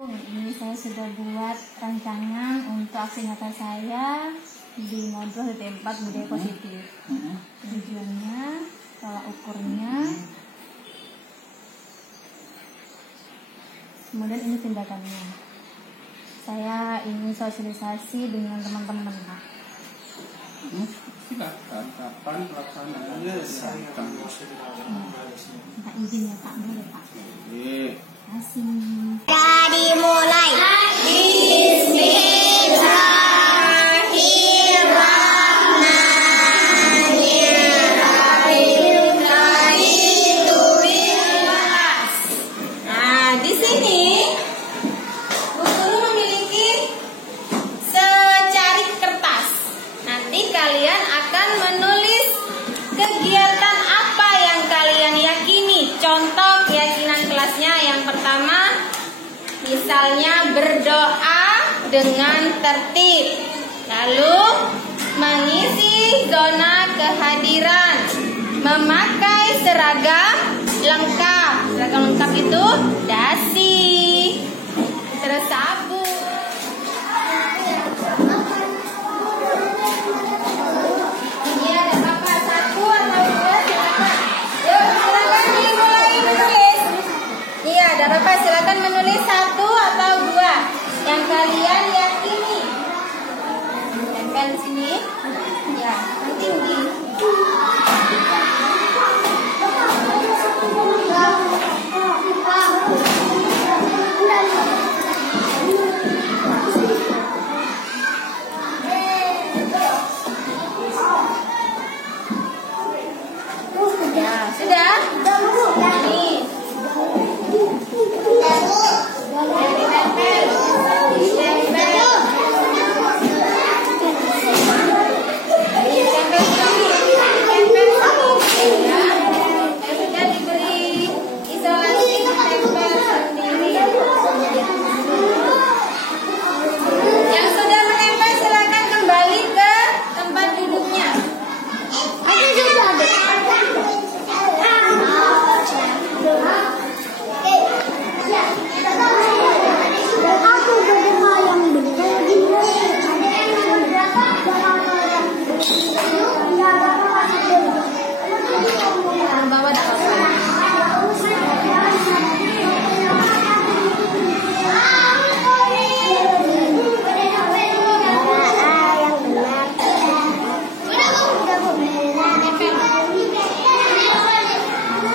Ini saya sudah buat rancangan untuk aksi nyata saya di modul HT4 budaya positif. Tujuannya, tolak ukurnya, kemudian ini tindakannya. Saya ingin sosialisasi dengan teman-teman Pak. Silakan, kapan pelaksanaannya? Minta izin ya Pak, boleh Pak? Terima kasih. Dimulai. Nah, di sini Bu Guru memiliki secarik kertas. Nanti kalian akan menulis kegiatan apa yang kalian yakini. Contoh keyakinan kelasnya yang pertama, misalnya berdoa dengan tertib. Lalu mengisi zona kehadiran, memakai seragam lengkap. Seragam lengkap itu dasi, terus sabun. Ini ada Bapak satu atau dua, silakan. Yuk, silakan dimulai menulis. Iya, ada Bapak, silakan menulis satu atau dua yang kalian yakini. Tempel di sini. Ya, nanti di. Ya, sudah? Nih. Sudah diberi isolasi tempel sendiri. Yang sudah menempel silakan kembali ke tempat duduknya. Bawa dah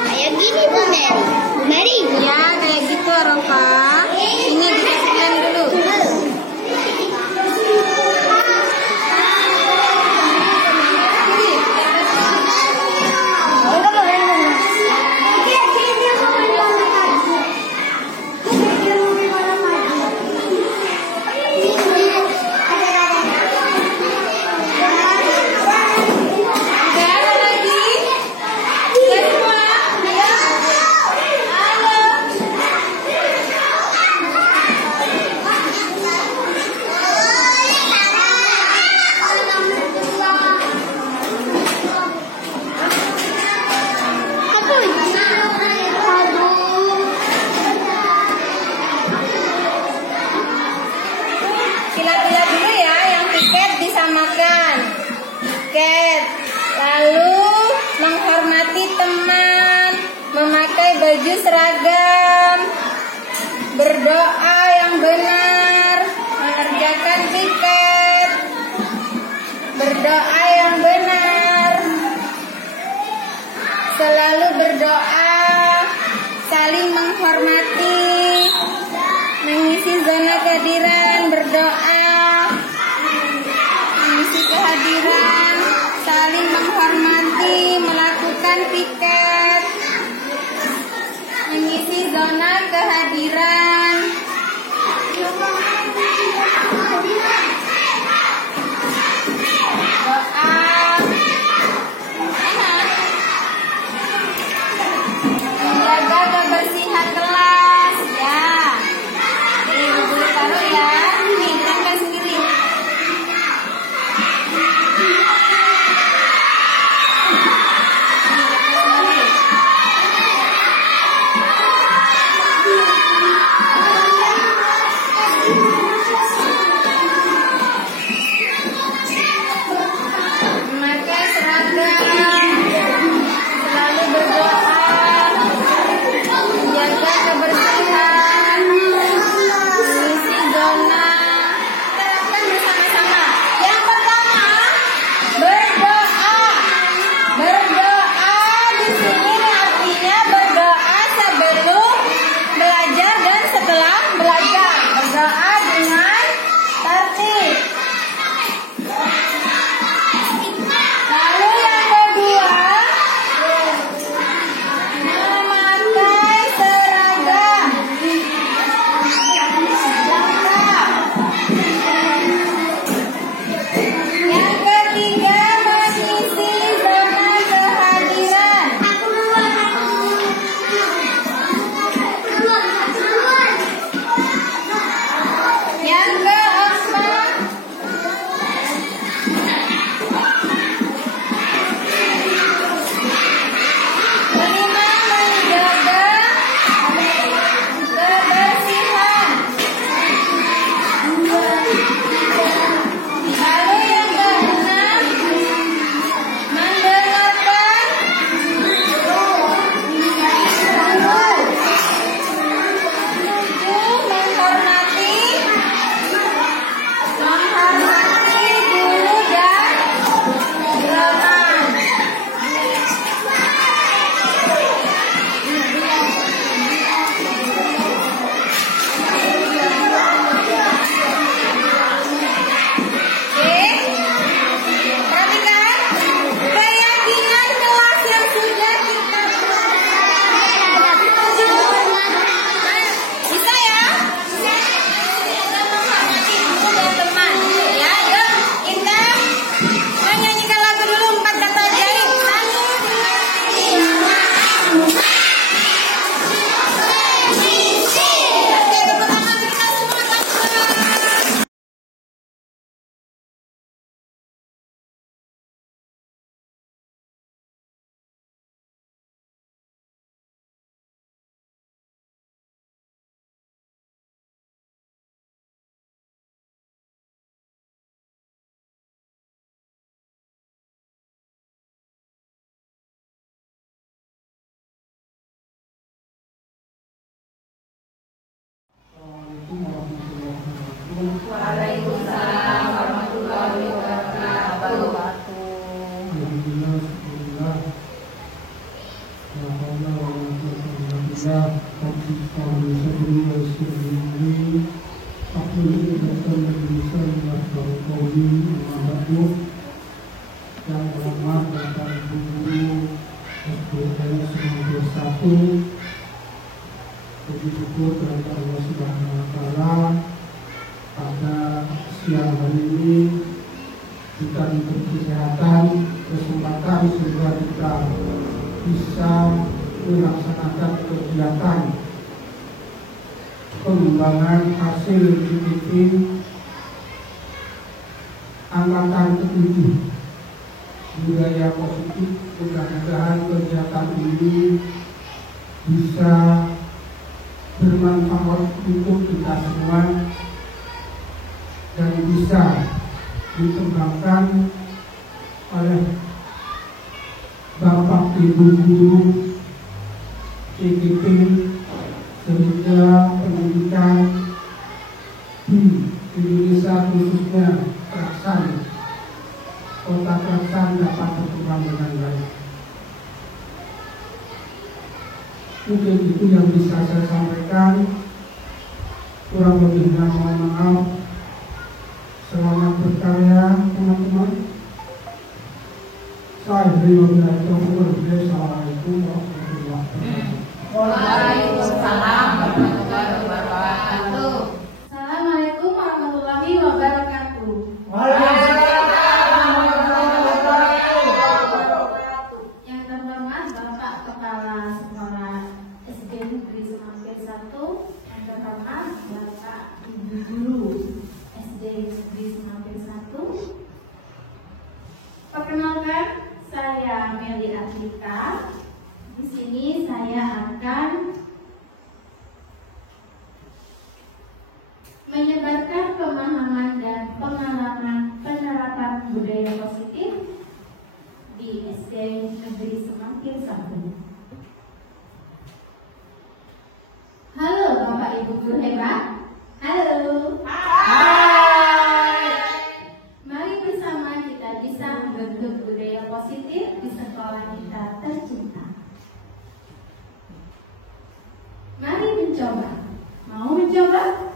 kayak gini Bu Mary. Ya, kayak gitu Rafa. Ini ditekan dulu. Lihat dulu ya, yang tiket disamakan. Tiket. Lalu menghormati teman, memakai baju seragam, berdoa yang benar, mengerjakan tiket, berdoa yang benar, selalu berdoa, saling menghormati, mengisi zona kehadiran, berdoa, mengisi kehadiran, saling menghormati, melakukan piket, mengisi zona kehadiran, doa selalu berdoa, menjaga kebersihan, mengisi zona. Kita lakukan bersama-sama. Yang pertama, berdoa. Berdoa di sini artinya berdoa sebelum belajar dan setelah belajar. Berdoa dengan tertib. Lalu yang kedua, memakai seragam lengkap. Yang ketiga, mengisi zona kehadiran. Yang keempat, kelima, menjaga kebersihan. Lalu yang keenam, mendengarkan. Tujuh, menghormati guru dan teman. Oke, perhatikan keyakinan kelas yang sudah kita bisa ya? Kita menghormati guru dan teman. Ya, yuk kita menyanyikan lagu dulu 4 kata ajaib. 1, 2, 3. Oke, tepuk tangan kita semua. Waalaikumsalam warahmatullahi wabarakatuh. Yang hormat Bapak Guru SDN 91, puji syukur kepada Allah Subhanahu wa Ta'ala. Pada siang hari ini kita diberi kesehatan, kesempatan sehingga kita bisa melaksanakan kegiatan pengembangan hasil PPT angkatan ke-7 budaya positif. Mudah-mudahan kegiatan ini bisa bermanfaat untuk kita semua dan bisa dikembangkan oleh Bapak Ibu Guru CGP sehingga pendidikan di Indonesia khususnya Kerasan, Kota Kerasan dapat berkembang dengan baik. Mungkin itu yang bisa saya sampaikan. Kurang lebihnya mohon maaf. Selamat berkarya teman-teman. Saya beri Assalamualaikum warahmatullahi wabarakatuh. Waalaikumsalam warahmatullahi wabarakatuh. Assalamualaikum warahmatullahi wabarakatuh. Yang terhormat Bapak Kepala Sekolah SD Negeri Semampir 1, yang terhormat Bapak Ibu Guru SD Negeri Semampir 1. Perkenalkan, saya Meli Atlika. Di sini saya akan menyebarkan pemahaman dan pengalaman penerapan budaya positif di di SD Negeri Semakin 1. Halo Bapak Ibu guru hebat. Halo. Hai. Mari bersama kita bisa membentuk budaya positif di sekolah kita tercinta. Mari mencoba. Mau mencoba?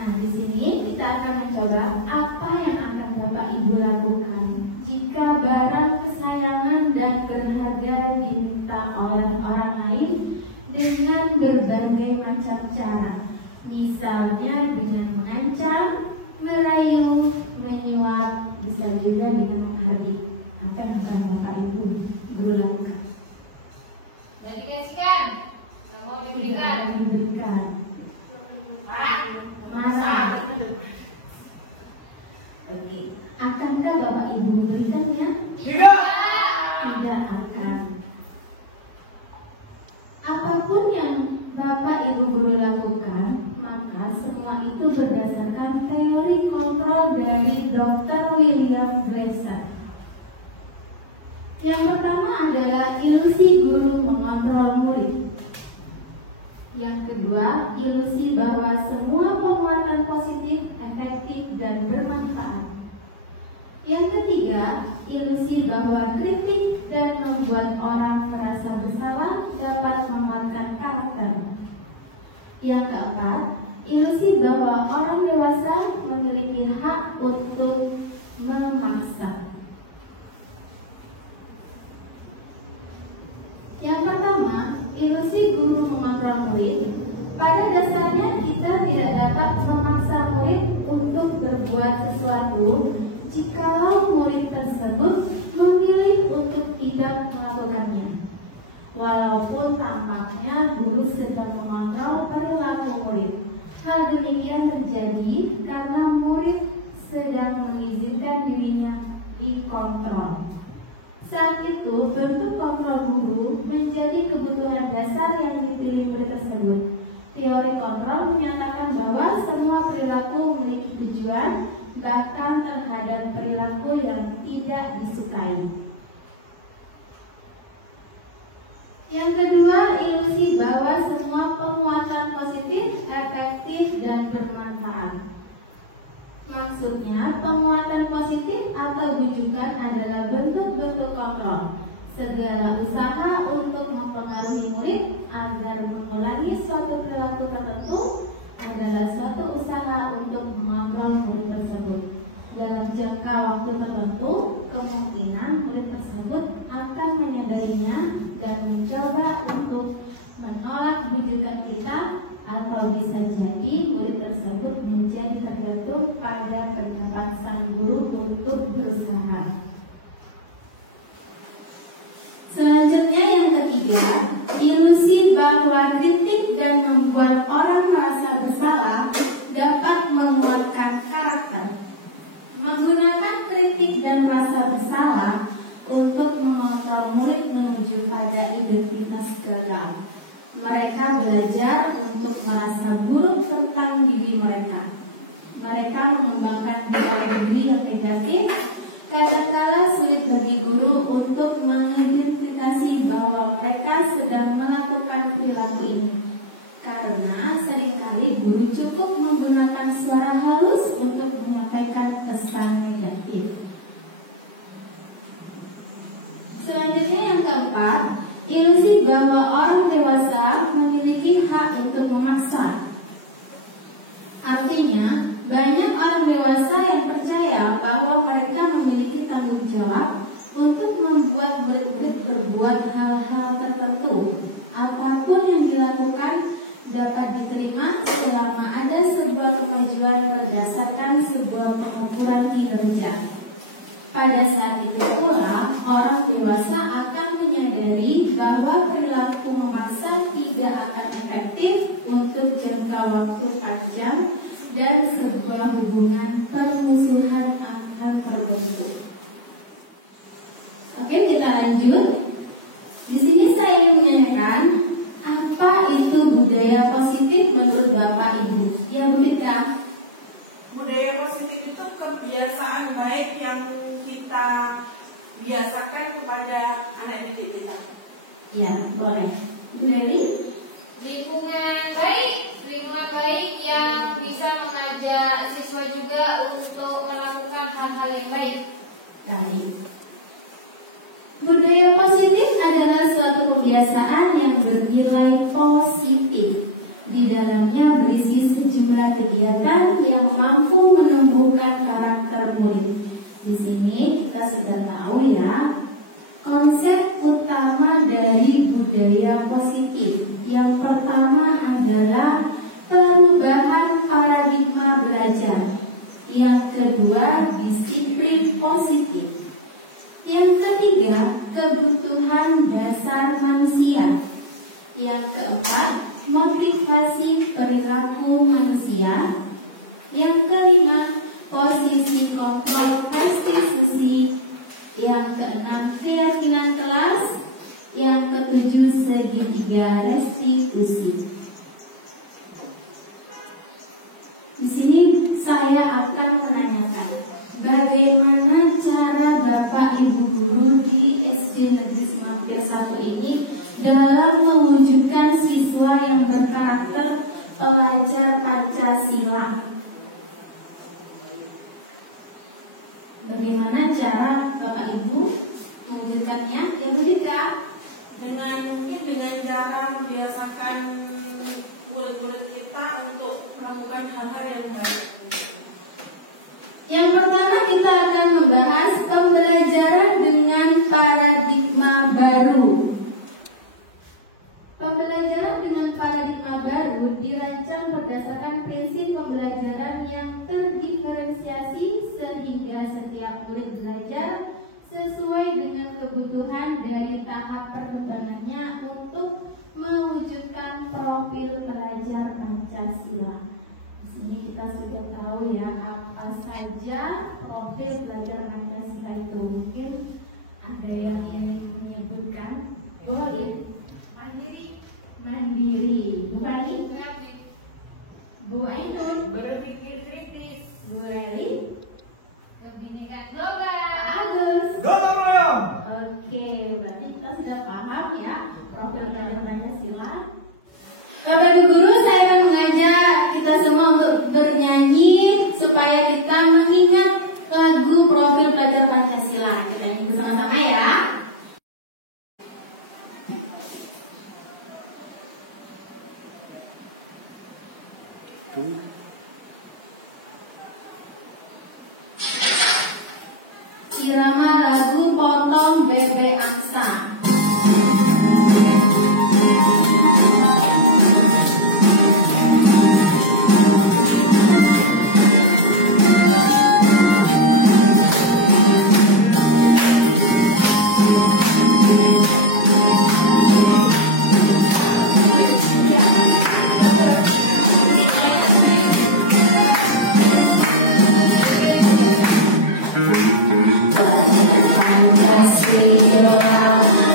Nah, di sini kita akan mencoba apa yang akan Bapak Ibu lakukan jika barang kesayangan dan berharga diminta oleh orang lain dengan berbagai macam cara. Misalnya dengan mengancam, merayu, menyuap, bisa juga dengan menghardik. Apa yang akan Bapak Ibu guru lakukan? Dikasihkan, mau diberikan. Diberikan. Marah. Oke. Akankah Bapak Ibu memberikannya? Tidak. Tidak akan. Apapun yang Bapak Ibu guru lakukan, maka semua itu berdasarkan teori kontrol dari Dr. William Glasser. Yang pertama adalah ilusi guru mengontrol murid. Yang kedua, ilusi bahwa semua penguatan positif, efektif, dan bermanfaat. Yang ketiga, ilusi bahwa kritik dan membuat orang merasa bersalah dapat menguatkan karakter. Yang keempat, ilusi bahwa orang dewasa memiliki hak untuk memaksa. Yang pertama, ilusi guru mengontrol murid. Pada dasarnya kita tidak dapat memaksa murid untuk berbuat sesuatu jikalau murid tersebut memilih untuk tidak melakukannya. Walaupun tampaknya guru sedang mengontrol perilaku murid. Hal demikian terjadi karena murid sedang mengizinkan dirinya dikontrol. Saat itu, bentuk kontrol guru menjadi kebutuhan dasar yang dipilih murid tersebut. Teori kontrol menyatakan bahwa semua perilaku memiliki tujuan, bahkan terhadap perilaku yang tidak disukai. Yang kedua, ilusi bahwa semua penguatan positif, efektif, dan bermanfaat. Maksudnya, penguatan positif atau bujukan adalah bentuk-bentuk kontrol. Segala usaha untuk mempengaruhi murid agar mengulangi suatu perilaku tertentu adalah suatu usaha untuk mengontrol murid tersebut. Dalam jangka waktu tertentu, kemungkinan murid tersebut akan menyadarinya dan mencoba untuk menolak bujukan kita, atau bisa jadi murid tersebut menjadi tergantung pada pendapat sang guru untuk berusaha. Selanjutnya yang ketiga, ilusi bahwa kritik dan membuat orang merasa bersalah dapat menguatkan karakter. Menggunakan kritik dan rasa bersalah untuk mengontrol murid menuju pada identitas gagal. Mereka belajar untuk merasa buruk tentang diri mereka. Mereka mengembangkan pola diri yang negatif. Kadangkala sulit bagi guru untuk mengidentifikasi bahwa mereka sedang melakukan perilaku ini, karena seringkali guru cukup menggunakan suara halus untuk menyampaikan pesan negatif. Selanjutnya yang keempat, ilusi bahwa orang dewasa memiliki hak untuk memaksa. Artinya, banyak orang dewasa yang percaya bahwa mereka memiliki tanggung jawab untuk membuat murid-murid berbuat hal-hal tertentu. Apapun yang dilakukan dapat diterima selama ada sebuah kemajuan berdasarkan sebuah pengukuran kinerja. Pada saat itu pula, orang dewasa akan menyadari bahwa perilaku memaksa tidak akan efektif untuk jangka waktu panjang dan sebuah hubungan permusuhan akan terbentuk. Oke, kita lanjut. Di sini saya ingin menanyakan, apa itu budaya positif menurut Bapak Ibu? Ya, Bu Fitra. Budaya positif itu kebiasaan kebiasaan baik yang kita biasakan kepada anak didik kita? Ya, boleh. Bu Dewi? Lingkungan baik yang bisa mengajak siswa juga untuk melakukan hal-hal yang baik. Baik. Budaya positif adalah suatu kebiasaan yang bernilai positif. Di dalamnya berisi sejumlah kegiatan yang mampu menumbuhkan karakter murid. Di sini kita sudah tahu ya konsep utama dari budaya positif. Yang pertama adalah perubahan paradigma belajar. Yang kedua, disiplin positif. Yang ketiga, kebutuhan dasar manusia. Yang keempat, motivasi perilaku manusia. Yang kelima, posisi kontrol restitusi. Yang keenam, keyakinan kelas. Yang ketujuh, segitiga restitusi. Di sini saya akan menanyakan bagaimana cara Bapak Ibu guru di SD Negeri Semampir 1 ini dalam mewujudkan siswa yang berkarakter pelajar Pancasila. Bagaimana cara Bapak Ibu mewujudkannya? Yang ketiga, Mungkin dengan cara membiasakan murid-murid kita untuk melakukan hal-hal yang baik. yang pertama kita akan membahas pembelajaran dengan paradigma baru. Pembelajaran dengan paradigma baru dirancang berdasarkan prinsip pembelajaran yang terdiferensiasi sehingga setiap murid belajar sesuai dengan kebutuhan dari tahap perkembangannya untuk mewujudkan profil pelajar Pancasila. Di sini kita sudah tahu ya apa saja profil pelajar Pancasila itu. Mungkin ada yang ingin menyebutkan. Boleh. Mandiri. Bu Fani? Bu Ainun? Berpikir kritis. Bu Reli? Kebinekaan global. Agus? Gotong royong. Oke, berarti kita sudah paham ya profil pelajar Pancasila. Bapak Ibu guru, saya akan mengajak kita semua untuk bernyanyi supaya kita mengingat lagu profil pelajar Pancasila. Kita nyanyi bersama-sama ya. Irama lagu Potong Bebek Angsa. Pancasila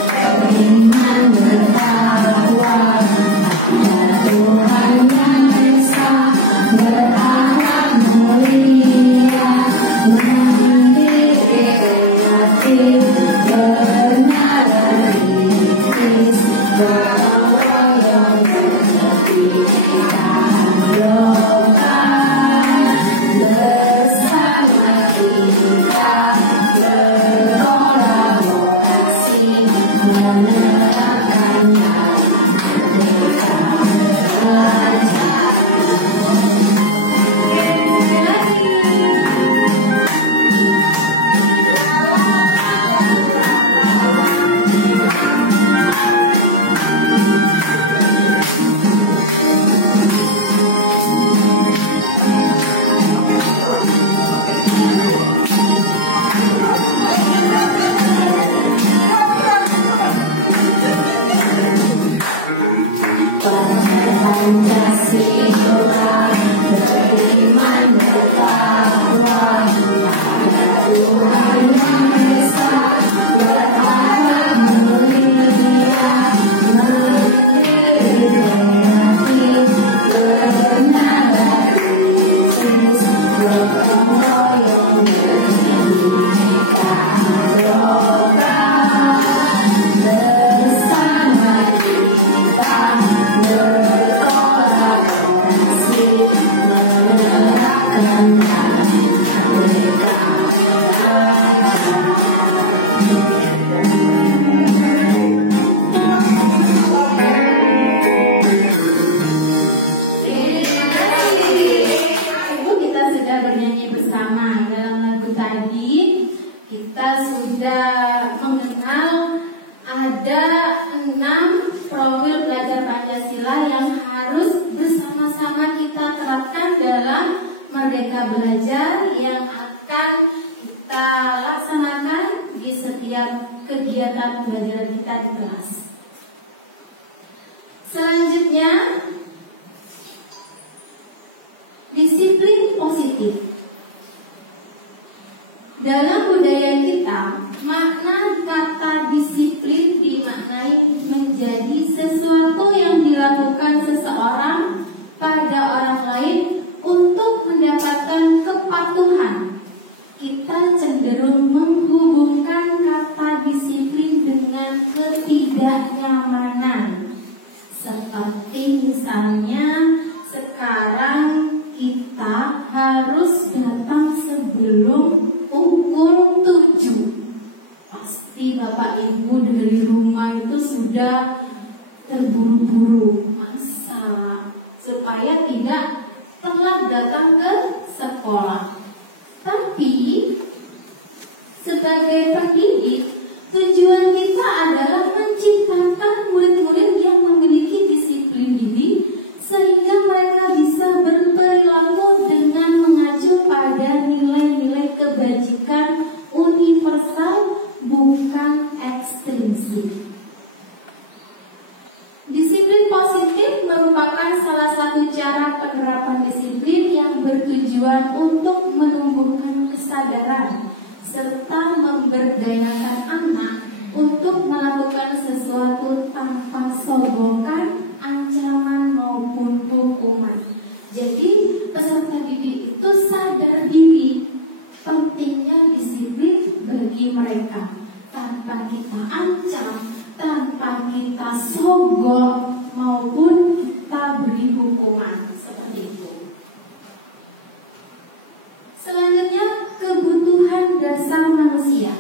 tadi kita sudah mengenal ada 6 profil pelajar Pancasila yang harus bersama-sama kita terapkan dalam Merdeka Belajar yang akan kita laksanakan di setiap kegiatan pembelajaran kita di kelas. Selanjutnya, disiplin positif. Dalam budaya kita, makna kata disiplin dimaknai menjadi sesuatu yang dilakukan seseorang pada orang lain untuk mendapatkan kepatuhan. Kita cenderung menghubungkan kata disiplin dengan ketidaknyamanan. Seperti misalnya sekarang kita harus datang sebelum pukul 7. Pasti Bapak Ibu dari rumah itu sudah terburu-buru masak supaya tidak telat datang ke sekolah. Tapi sebagai pendidik, tujuan kita adalah menciptakan murid-murid yang memiliki disiplin diri sehingga mereka bisa berperilaku dengan mengacu pada nilai-nilai kebajikan universal, bukan ekstrinsik. Disiplin positif merupakan salah satu cara penerapan disiplin yang bertujuan untuk menumbuhkan kesadaran serta memberdayakan anak untuk melakukan sesuatu tanpa sogokan, ancaman maupun hukuman. Jadi peserta didik itu sadar diri pentingnya disiplin bagi mereka, tanpa kita ancam, tanpa kita sogok maupun kita beri hukuman seperti itu. Selanjutnya, kebutuhan dasar manusia.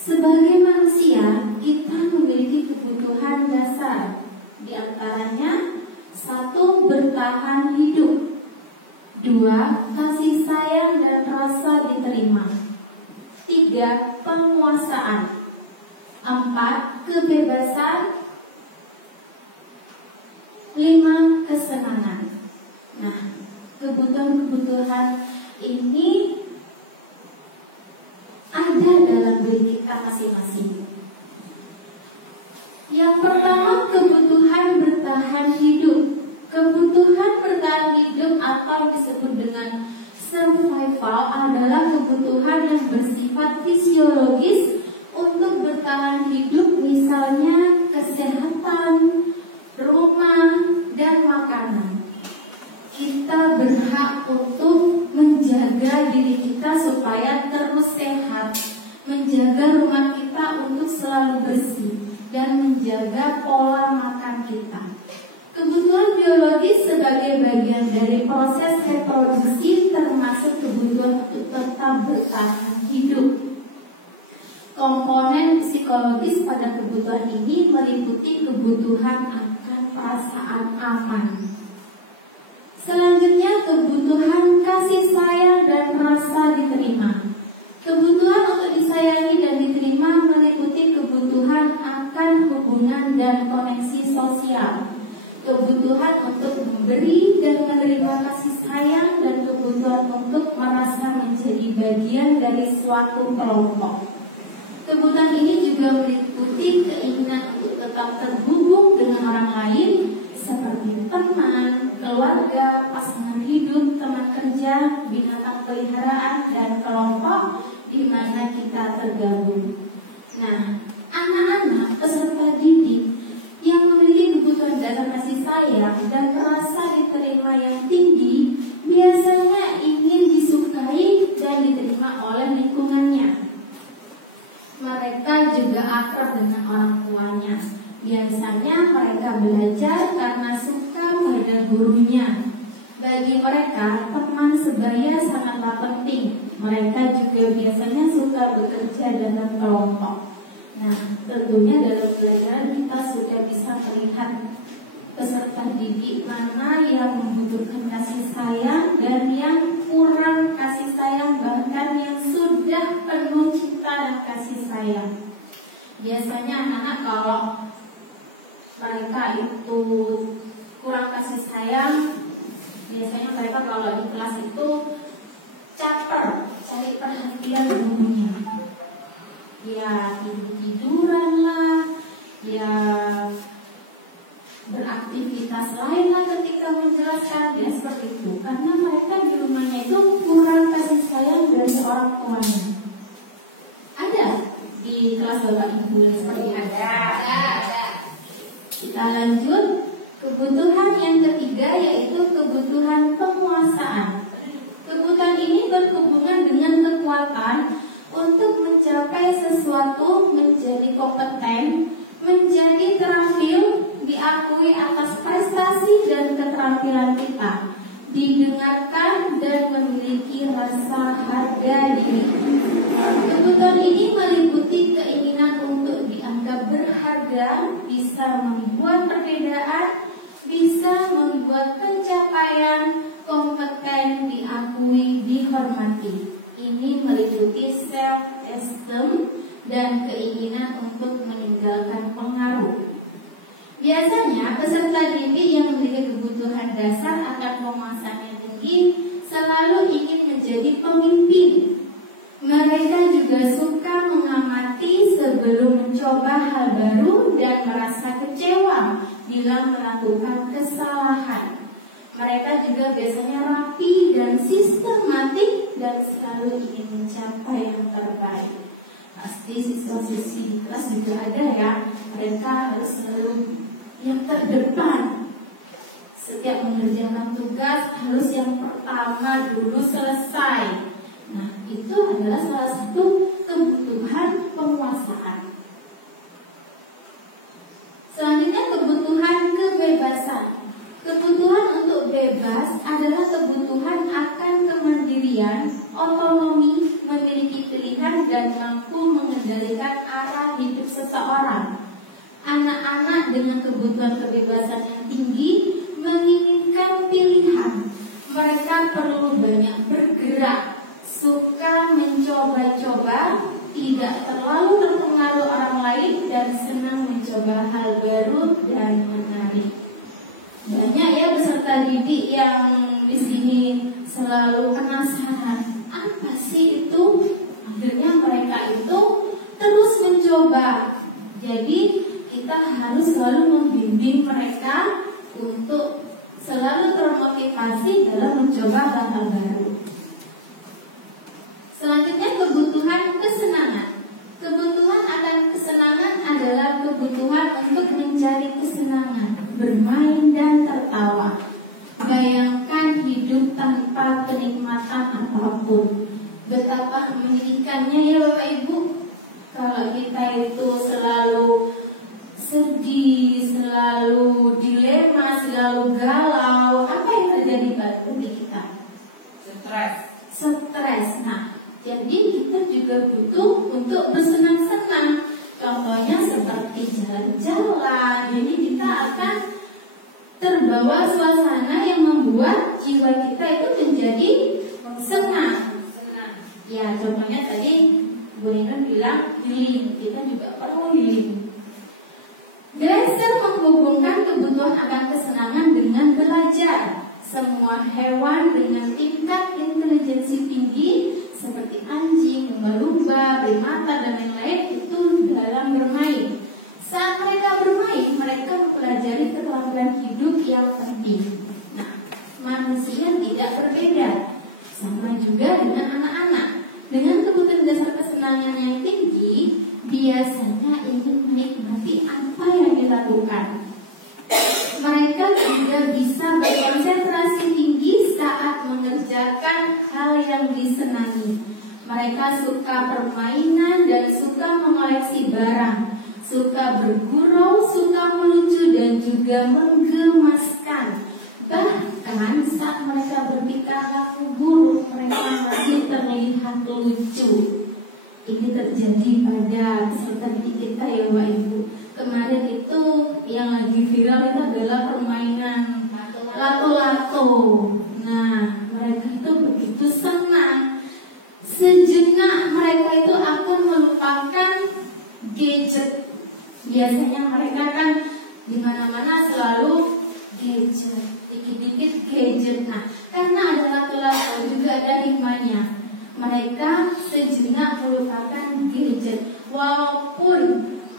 Sebagai manusia, kita memiliki kebutuhan dasar. Di antaranya, 1. Bertahan hidup. 2. Kasih sayang dan rasa diterima. 3. Penguasaan. 4. Kebebasan. 5. Kesenangan. Nah, kebutuhan-kebutuhan ini ada dalam diri kita masing-masing. Yang pertama, kebutuhan bertahan hidup. Kebutuhan bertahan hidup atau disebut dengan survival adalah kebutuhan yang bersifat fisiologis untuk bertahan hidup, misalnya kesehatan, rumah, dan makanan. Kita berhak untuk menjaga diri kita supaya terus sehat, menjaga rumah kita untuk selalu bersih, dan menjaga pola makan kita. Kebutuhan biologis sebagai bagian dari proses reproduksi termasuk kebutuhan untuk tetap bertahan hidup. Komponen psikologis pada kebutuhan ini meliputi kebutuhan akan perasaan aman. Selanjutnya, kebutuhan kasih sayang dan rasa diterima. Kebutuhan untuk disayangi dan diterima meliputi kebutuhan akan hubungan dan koneksi sosial, kebutuhan untuk memberi dan menerima kasih sayang, dan kebutuhan untuk merasa menjadi bagian dari suatu kelompok. Kebutuhan ini juga meliputi keinginan untuk tetap terhubung dengan orang lain seperti teman, keluarga, pasangan hidup, teman kerja, binatang peliharaan, dan kelompok di mana kita tergabung. Nah, anak-anak peserta didik yang memiliki kebutuhan dasar kasih sayang dan rasa diterima yang tinggi biasanya ingin disukai dan diterima oleh lingkungannya. Mereka juga akrab dengan orang tuanya. Biasanya mereka belajar karena suka pada gurunya. Bagi mereka, teman sebaya sangatlah penting. Mereka juga biasanya suka bekerja dalam kelompok. Nah, tentunya dalam pelajaran kita sudah bisa melihat peserta didik mana yang membutuhkan kasih sayang dan yang kurang kasih sayang, bahkan yang kasih sayang. Biasanya anak-anak kalau mereka itu kurang kasih sayang, biasanya mereka kalau di kelas itu caper, cari perhatian gurunya. Ya tidur-tiduran lah, ya beraktivitas lain lah ketika menjelaskan, dia seperti itu. Karena mereka di rumahnya itu kurang kasih sayang dari orang tuanya. Ada di kelas Bapak Ibu seperti ada. Kita lanjut. Kebutuhan yang ketiga yaitu kebutuhan penguasaan. Kebutuhan ini berhubungan dengan kekuatan untuk mencapai sesuatu, menjadi kompeten, menjadi terampil, diakui atas prestasi dan keterampilan kita, didengarkan dan memiliki rasa harga diri. Kebutuhan ini meliputi keinginan untuk dianggap berharga, bisa membuat perbedaan, bisa membuat pencapaian, kompeten, diakui, dihormati. Ini meliputi self-esteem dan keinginan untuk meninggalkan pengaruh. Biasanya peserta didik yang memiliki kebutuhan dasar akan penguasaan yang tinggi selalu ingin menjadi pemimpin. Mereka juga suka mengamati sebelum mencoba hal baru dan merasa kecewa bila melakukan kesalahan. Mereka juga biasanya rapi dan sistematik dan selalu ingin mencapai yang terbaik. Pasti siswa-siswi di kelas juga ada ya, mereka harus selalu yang terdepan. Setiap mengerjakan tugas harus yang pertama dulu selesai. Nah, itu adalah salah satu kebutuhan penguasaan. Selanjutnya kebutuhan kebebasan. Kebutuhan untuk bebas adalah kebutuhan akan kemandirian, otonomi, memiliki pilihan dan mampu mengendalikan arah hidup seseorang. Anak-anak dengan kebutuhan kebebasan yang tinggi menginginkan pilihan. Mereka perlu banyak bergerak, suka mencoba-coba, tidak terlalu terpengaruh orang lain dan senang mencoba hal baru dan menarik. Banyak ya peserta didik yang di sini selalu penasaran, apa sih itu? Akhirnya mereka itu terus mencoba. Jadi kita harus selalu membimbing mereka untuk selalu termotivasi dalam mencoba hal-hal baru. Selanjutnya kebutuhan kesenangan. Kebutuhan akan kesenangan adalah kebutuhan untuk mencari kesenangan, bermain dan tertawa. Bayangkan hidup tanpa kenikmatan apapun. Betapa menyedihkannya ya Bapak Ibu. Kalau kita itu selalu sedih, selalu dilema, selalu galau, apa yang terjadi pada diri kita? Stres. Nah, jadi kita juga butuh untuk bersenang-senang. Contohnya seperti jalan-jalan. Jadi kita akan terbawa suasana yang membuat jiwa kita itu menjadi senang. Ya, contohnya tadi Bu Inun bilang healing. Kita juga perlu healing. Gleiser menghubungkan kebutuhan akan kesenangan dengan belajar. Semua hewan dengan tingkat intelijensi tinggi seperti anjing, lumba-lumba, primata dan lain-lain itu dalam bermain. Saat mereka bermain, mereka mempelajari keterampilan hidup yang penting. Nah, manusia tidak berbeda. Sama juga dengan anak-anak. Dengan kebutuhan dasar kesenangan yang tinggi, biasanya ingin menikmati apa yang dilakukan. Mereka juga bisa berkonsentrasi tinggi saat mengerjakan hal yang disenangi. Mereka suka permainan dan suka mengoleksi barang, suka bergurau, suka melucu dan juga menggemaskan. Bahkan saat mereka bertingkah laku buruk, mereka masih terlihat lucu. Ini terjadi pada peserta didik kita ya Bapak Ibu. Kemarin itu yang lagi viral itu adalah permainan lato-lato. Nah, mereka itu begitu senang sejenak mereka itu akan melupakan gadget. Biasanya mereka kan di mana-mana selalu gadget, dikit-dikit gadget. Nah, karena ada lato-lato juga ada hikmahnya. Mereka sejenak melupakan gadget. Walaupun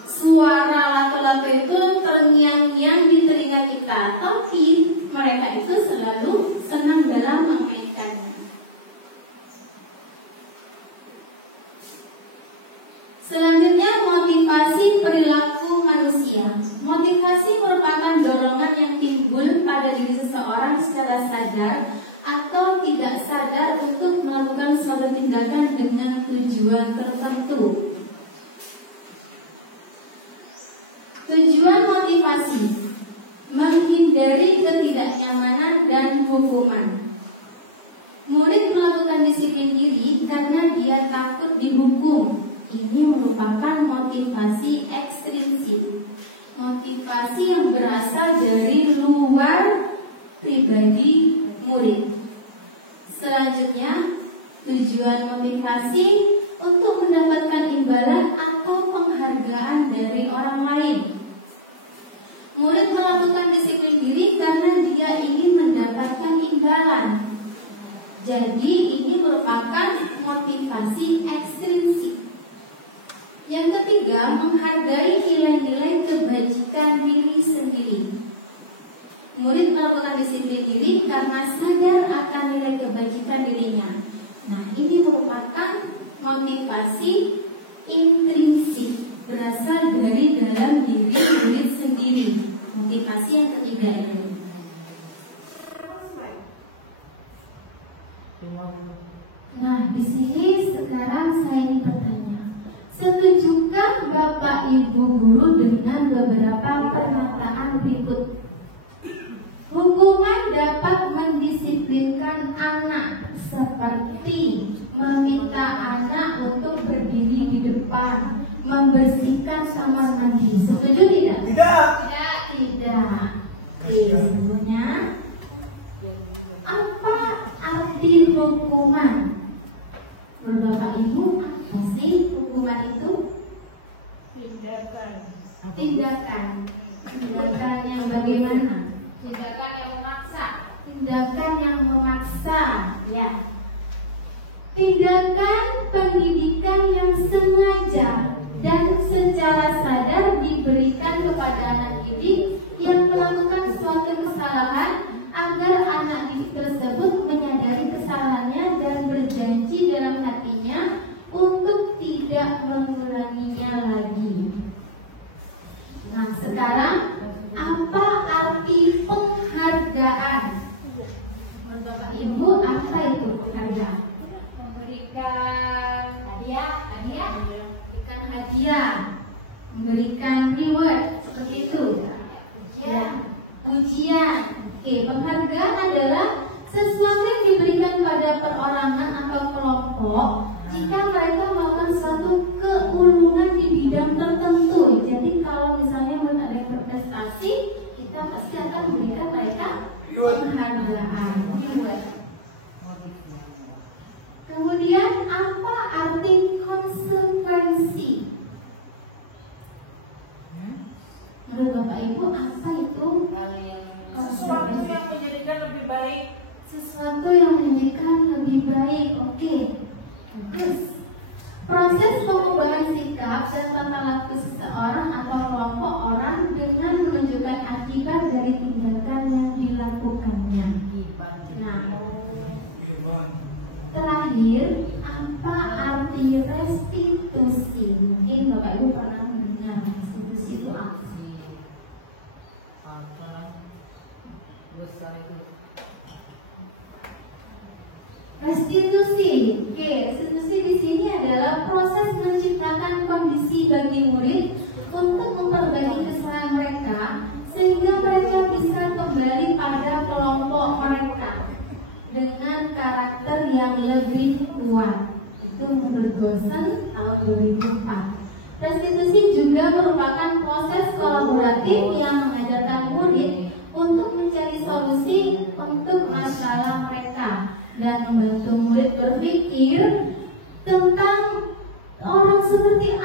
suara lato-lato itu terngiang-ngiang di telinga kita, tapi mereka itu selalu senang dalam memainkannya. Selanjutnya, motivasi perilaku manusia. Motivasi merupakan dorongan yang timbul pada diri seseorang secara sadar atau tidak sadar untuk melakukan suatu tindakan dengan tujuan tertentu. Tujuan motivasi: menghindari ketidaknyamanan dan hukuman. Murid melakukan disiplin diri karena dia takut dihukum. Ini merupakan motivasi ekstrinsik, motivasi yang berasal dari luar pribadi murid. Selanjutnya, tujuan motivasi untuk mendapatkan imbalan atau penghargaan dari orang lain. Murid melakukan disiplin diri karena dia ingin mendapatkan imbalan. Jadi ini merupakan motivasi ekstrinsik. Yang ketiga, menghargai nilai-nilai kebajikan diri sendiri. Murid melakukan disiplin diri karena sadar akan nilai kebajikan dirinya. Nah, ini merupakan motivasi intrinsik, berasal dari dalam diri murid sendiri. Motivasi yang ketiga ini. Nah, di sini sekarang saya ingin bertanya, setujukah Bapak Ibu guru dengan beberapa pernyataan berikut? Hukuman dapat mendisiplinkan anak, seperti meminta anak untuk berdiri di depan, membersihkan kamar mandi. Setuju tidak? Tidak. Tidak. Oke, selanjutnya, apa arti hukuman? Menurut Bapak Ibu, apa sih hukuman itu? Tindakan yang bagaimana? Tindakan yang memaksa. Tindakan yang memaksa, ya. Tindakan pendidikan yang sengaja dan secara sadar diberikan kepada anak didik yang melakukan suatu kesalahan agar anak didik tersebut menyadari kesalahannya dan berjanji dalam hatinya untuk tidak mengulanginya lagi. Nah, sekarang apa arti penghargaan? Menurut Bapak Ibu, apa itu penghargaan? Memberikan hadiah, memberikan hadiah, memberikan reward, seperti itu. Ya, ujian. Oke, penghargaan adalah sesuatu yang diberikan pada perorangan atau kelompok jika mereka melakukan suatu keulungan di bidang tertentu. Jadi kalau misalnya ada yang berprestasi, kita pasti akan memberikan mereka penghargaan. Kemudian apa arti konsekuensi? Menurut Bapak Ibu, apa itu? Sesuatu yang menjadikan lebih baik. Sesuatu yang menjadikan lebih baik. Oke. Terus, proses pengubahan sikap dan tata laku seseorang atau kelompok orang dengan menunjukkan akibat dari tindakan yang dilakukannya. Nah, terakhir, apa arti restitusi? Mungkin Bapak Ibu pernah mendengar restitusi itu apa? Restitusi, oke, restitusi di sini adalah proses menciptakan kondisi bagi murid untuk memperbaiki kesalahan mereka sehingga mereka bisa kembali pada kelompok mereka dengan karakter yang lebih kuat. Itu menurut Gosen tahun 2004. Restitusi juga merupakan proses kolaboratif yang mengajarkan murid untuk mencari solusi untuk masalah mereka dan membantu murid berpikir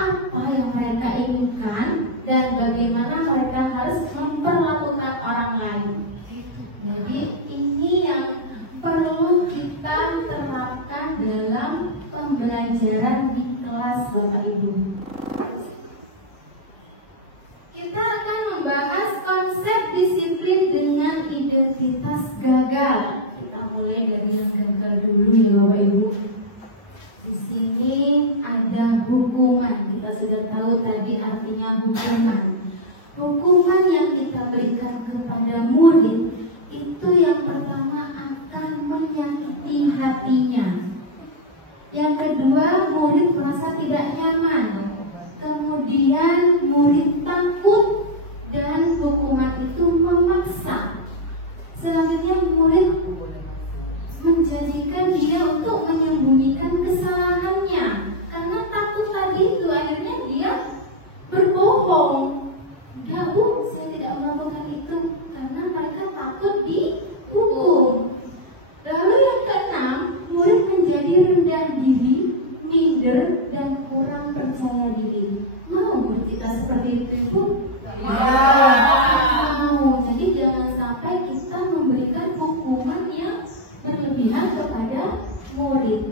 apa yang mereka inginkan dan bagaimana mereka harus memperlakukan orang lain. Jadi ini yang perlu kita terapkan dalam pembelajaran di kelas Bapak Ibu. Kita akan membahas konsep disiplin dengan identitas gagal. Kita mulai dari yang gagal dulu ya Bapak Ibu. Di sini ada hukuman. Kita sudah tahu tadi artinya hukuman. Hukuman yang kita berikan kepada murid itu yang pertama akan menyakiti hatinya. Yang kedua, murid merasa tidak nyaman. Kemudian murid takut dan hukuman itu memaksa. Selanjutnya murid menjadikan dia untuk menyembunyikan kesalahannya. Karena takut tadi itu akhirnya dia berbohong. Enggak Bu, saya tidak melakukan itu karena mereka takut dihukum. Lalu yang keenam, murid menjadi rendah diri, minder, dan kurang percaya diri. Mau kita seperti itu Bu? Mau. Jadi jangan sampai kita memberikan hukuman yang berlebihan kepada murid.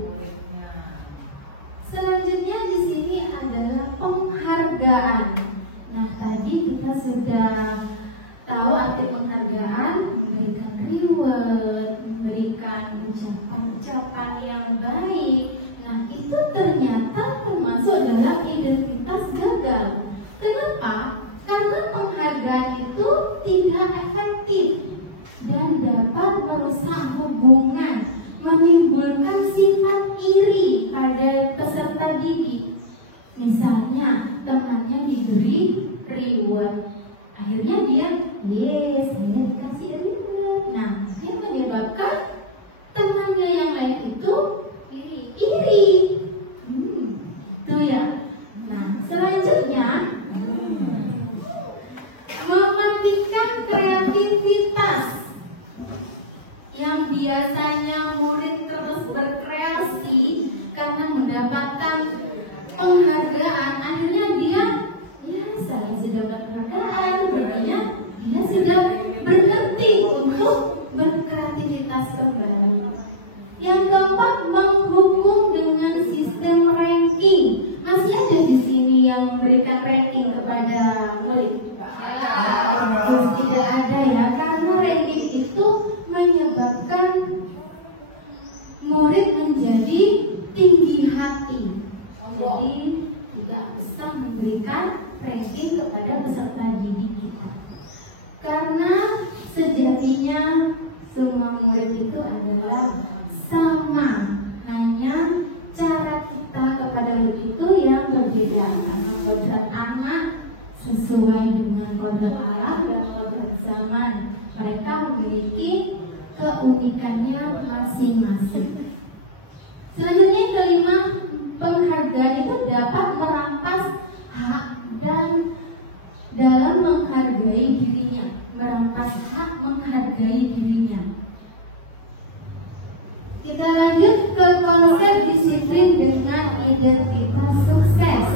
Selanjutnya di sini adalah penghargaan. Nah, tadi kita sudah tahu arti penghargaan, memberikan reward, memberikan ucapan yang baik. Nah, itu ternyata termasuk dalam identitas gagal. Kenapa? Karena penghargaan itu tidak efektif dan dapat merusak hubungan, menimbulkan sifat iri pada peserta didik. Misalnya temannya diberi reward, akhirnya dia yes, saya dikasih reward. Nah, yang menyebabkan temannya yang lain itu iri. Itu ya. Nah, selanjutnya mematikan kreativitas. Yang biasanya murid terus berkreasi karena mendapatkan penghargaan, akhirnya dia saya sudah penghargaan, berarti dia sudah berhenti untuk berkreativitas kembali. Yang keempat, menghukum dengan sistem ranking. Masih ada di sini yang memberikan ranking kepada murid? Tidak ada ya, karena ranking itu menyebabkan murid menjadi tinggi hati. Jadi tidak bisa memberikan ranking kepada peserta didik kita. Karena sejatinya semua murid itu adalah sama, hanya cara kita kepada murid itu yang berbeda. Karena kodrat anak sesuai dengan kodrat alam dan kodrat zaman, mereka memiliki keunikannya masing-masing. Selanjutnya yang kelima, penghargaan itu dapat merampas hak dan dalam menghargai dirinya, merampas hak menghargai dirinya. Kita lanjut ke konsep disiplin dengan identitas sukses.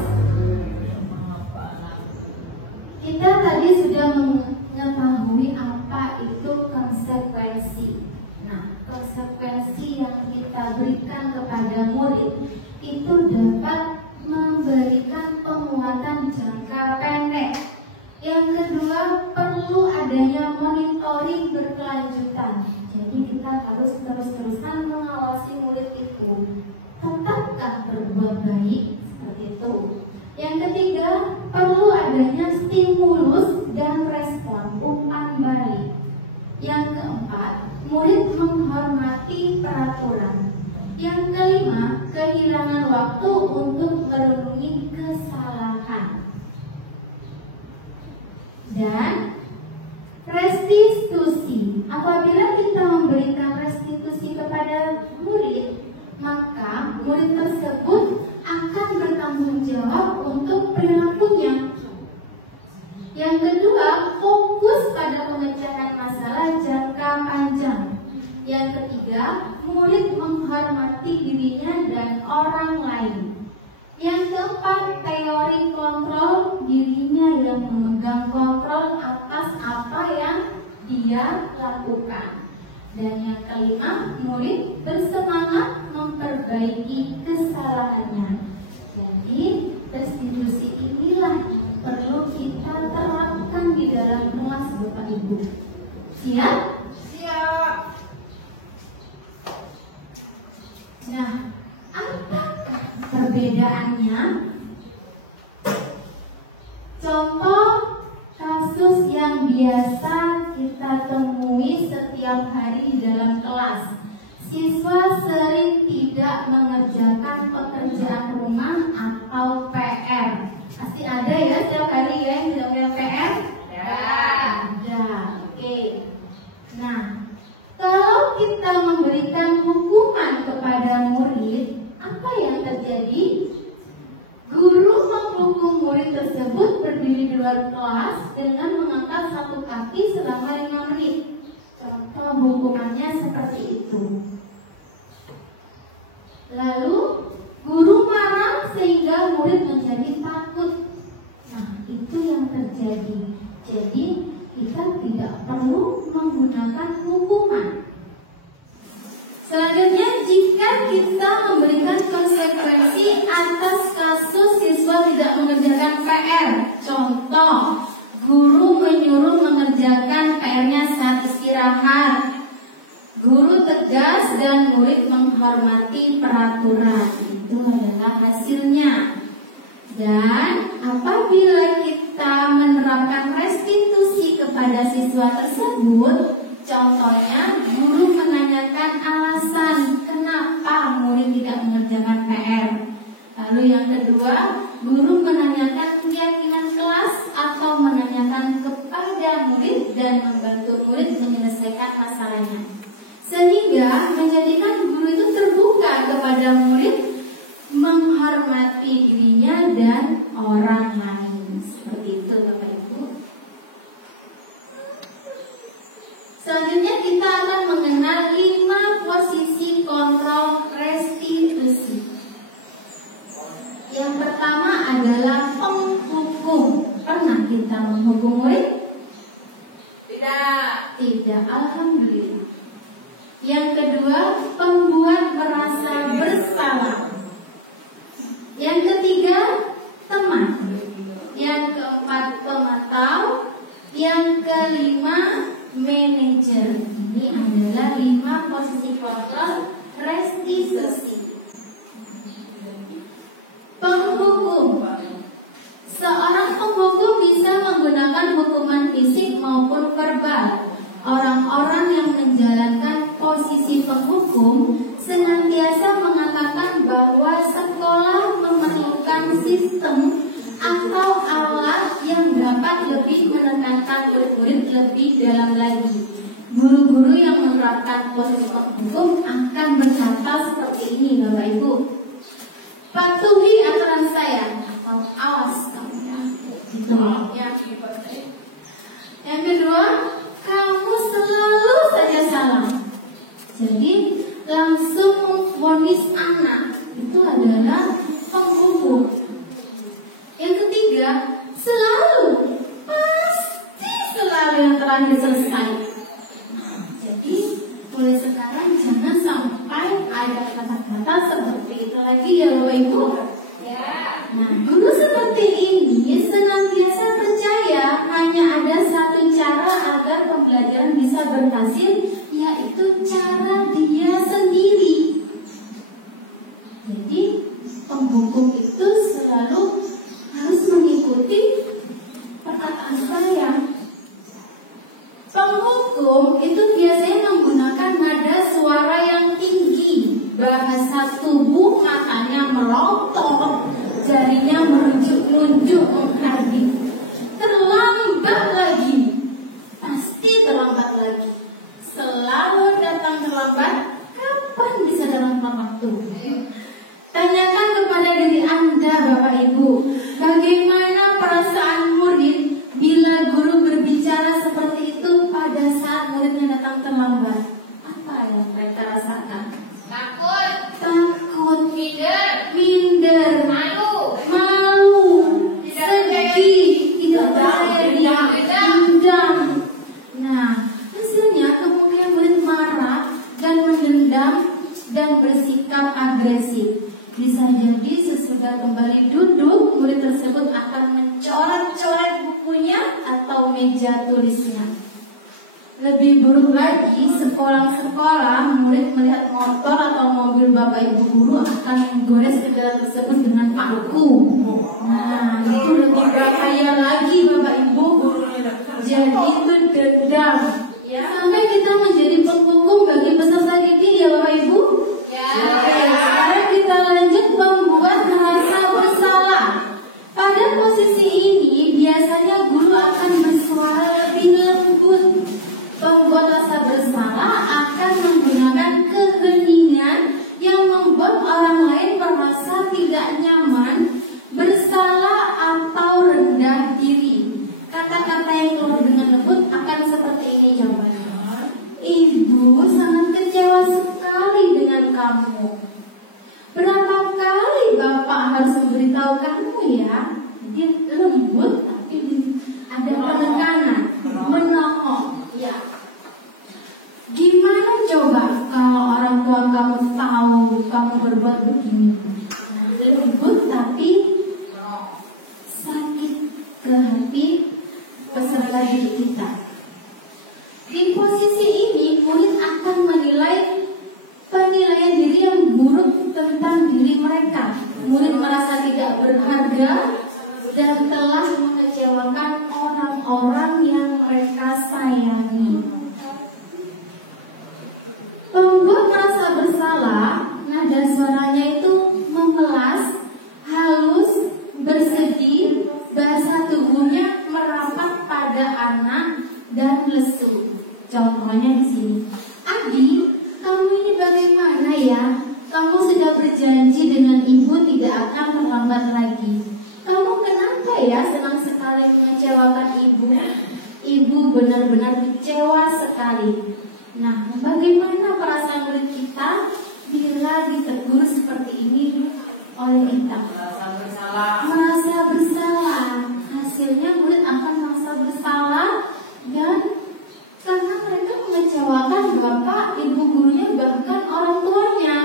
Kita tadi sudah mengetahui apa itu konsekuensi. Nah, konsekuensi yang kita berikan kepada murid itu dapat memberikan penguatan jangka pendek. Yang kedua, perlu adanya monitoring berkelanjutan. Jadi kita harus terus-terusan mengawasi murid itu. Tetapkah berbuat baik seperti itu? Yang ketiga, perlu adanya stimulus dan respon umpan balik. Yang keempat, murid menghormati peraturan. Yang kelima, kehilangan waktu untuk merenungi kesalahan. Dan restitusi. Apabila kita memberikan restitusi kepada murid, maka murid tersebut akan bertanggung jawab untuk perilakunya. Yang kedua, fokus pada pemecahan masalah jangka panjang. Yang ketiga, murid menghormati dirinya dan orang lain. Yang keempat, teori Dan yang kelima, murid bersemangat memperbaiki kesalahannya. Jadi restitusi inilah yang perlu kita terapkan di dalam kelas Bapak Ibu. Siap? Siap. Nah, apakah perbedaannya? Contoh kasus yang biasa kita temui setiap hari di dalam kelas. Siswa sering tidak mengerjakan pekerjaan rumah atau PR. Pasti ada ya setiap hari ya yang tidak punya PR? Ada. Oke. Nah, kalau kita memberikan hukuman kepada murid, apa yang terjadi? Guru menghukum murid tersebut berdiri di luar kelas dengan mengangkat satu kaki selama 5 menit. Contoh hukumannya seperti itu. Lalu guru marah sehingga murid menjadi takut. Nah, itu yang terjadi. Jadi kita tidak perlu menggunakan hukuman. Selanjutnya, jika kita memberikan konsekuensi atas kasus siswa tidak mengerjakan PR. Contoh, guru menyuruh mengerjakan PR-nya saat istirahat. Guru tegas dan murid menghormati peraturan. Itu adalah hasilnya. Dan apabila kita menerapkan restitusi kepada siswa tersebut, contohnya guru menanyakan alasan kenapa murid tidak mengerjakan PR. Lalu yang kedua, guru menanyakan keyakinan kelas atau menanyakan kepada murid dan membantu murid menyelesaikan masalahnya. Sehingga menjadikan guru itu terbuka kepada murid, menghormati dirinya dan orang lain. Seperti itu Bapak Ibu. Selanjutnya kita akan mengenal 5 posisi kontrol restitusi. Yang pertama adalah penghukum. Pernah kita menghukum murid? Tidak, alhamdulillah. Yang kedua, pembuat merasa bersalah. Yang ketiga, teman. Yang keempat, pemantau. Yang kelima, manajer. Ini adalah 5 posisi kontrol restitusi. Penghukum. Seorang penghukum bisa menggunakan hukuman fisik maupun verbal. Orang-orang yang menjalankan posisi penghukum senantiasa mengatakan bahwa sekolah memerlukan sistem atau alat yang dapat lebih menekankan murid lebih dalam lagi. Guru-guru yang menerapkan posisi penghukum akan berkata seperti ini, Bapak Ibu. Patuhi aturan saya atau awas kamu ya. Itu ya. Yang kedua, kamu selalu saja salah. Jadi langsung memvonis anak itu adalah penghukum. Yang ketiga, selalu, pasti selalu yang terakhir selesai. Jadi mulai sekarang jangan sampai ada kata-kata seperti itu lagi ya Bapak Ibu. Nah, guru seperti ini senantiasa percaya hanya ada satu cara agar pembelajaran bisa berhasil, yaitu cara dia sendiri. Jadi penghukum itu selalu harus mengikuti perkataan saya. Penghukum itu biasanya menggunakan nada suara yang tinggi, bahasa tubuh matanya melotot, jarinya menunjuk-nunjuk menghardik. Terlambat lagi, pasti terlambat lagi. Selalu datang terlambat. Kapan bisa dalam waktu? Tanyakan kepada diri Anda, Bapak Ibu, bagaimana perasaan murid bila guru berbicara seperti itu pada saat muridnya datang terlambat? Apa yang mereka rasakan? Takut, minder, malu, sedih, sudah kembali duduk, murid tersebut akan mencoret-coret bukunya atau meja tulisnya. Lebih buruk lagi, sekolah-sekolah murid melihat motor atau mobil bapak ibu guru akan menggores kendaraan tersebut dengan paku. Nah, itu lebih bahaya lagi bapak ibu. Jadi itu dendam. Sampai kita menjadi penghukum bagi peserta didik ya bapak ibu. Oke, sekarang kita lanjut membuat merasa bersalah. Pada posisi ini biasanya guru akan bersuara lebih lembut. Pembuat rasa bersalah akan menggunakan keheningan yang membuat orang lain merasa tidak nyaman, bersalah atau rendah diri. Kata-kata yang keluar dengan lembut akan seperti ini jawabannya. Ibu sangat kecewa sekali dengan kamu. Berapa kali bapak harus memberitahu kamu ya? Dia lembut tapi ada penekanan, menohok. Ya. Gimana coba kalau orang tua kamu tahu kamu berbuat begini? Lembut tapi sakit ke hati peserta didik kita. Di posisi ini murid akan menilai penilaian diri yang buruk tentang diri mereka. Murid merasa tidak berharga dan telah mengecewakan orang-orang yang mereka sayangi. Pembuat merasa bersalah, nada suaranya itu memelas, halus, bersedih, bahasa tubuhnya merapat pada anak dan lesu. Contohnya di sini. Adi, kamu ini bagaimana ya? Kamu sudah berjanji dengan ibu tidak akan terlambat lagi. Kamu kenapa ya senang sekali mengecewakan ibu? Ibu benar-benar kecewa sekali. Nah, bagaimana perasaan murid kita bila ditegur seperti ini oleh kita? Merasa bersalah. Hasilnya murid akan merasa bersalah dan karena mereka mengecewakan bapak, ibu gurunya, bahkan orang tuanya.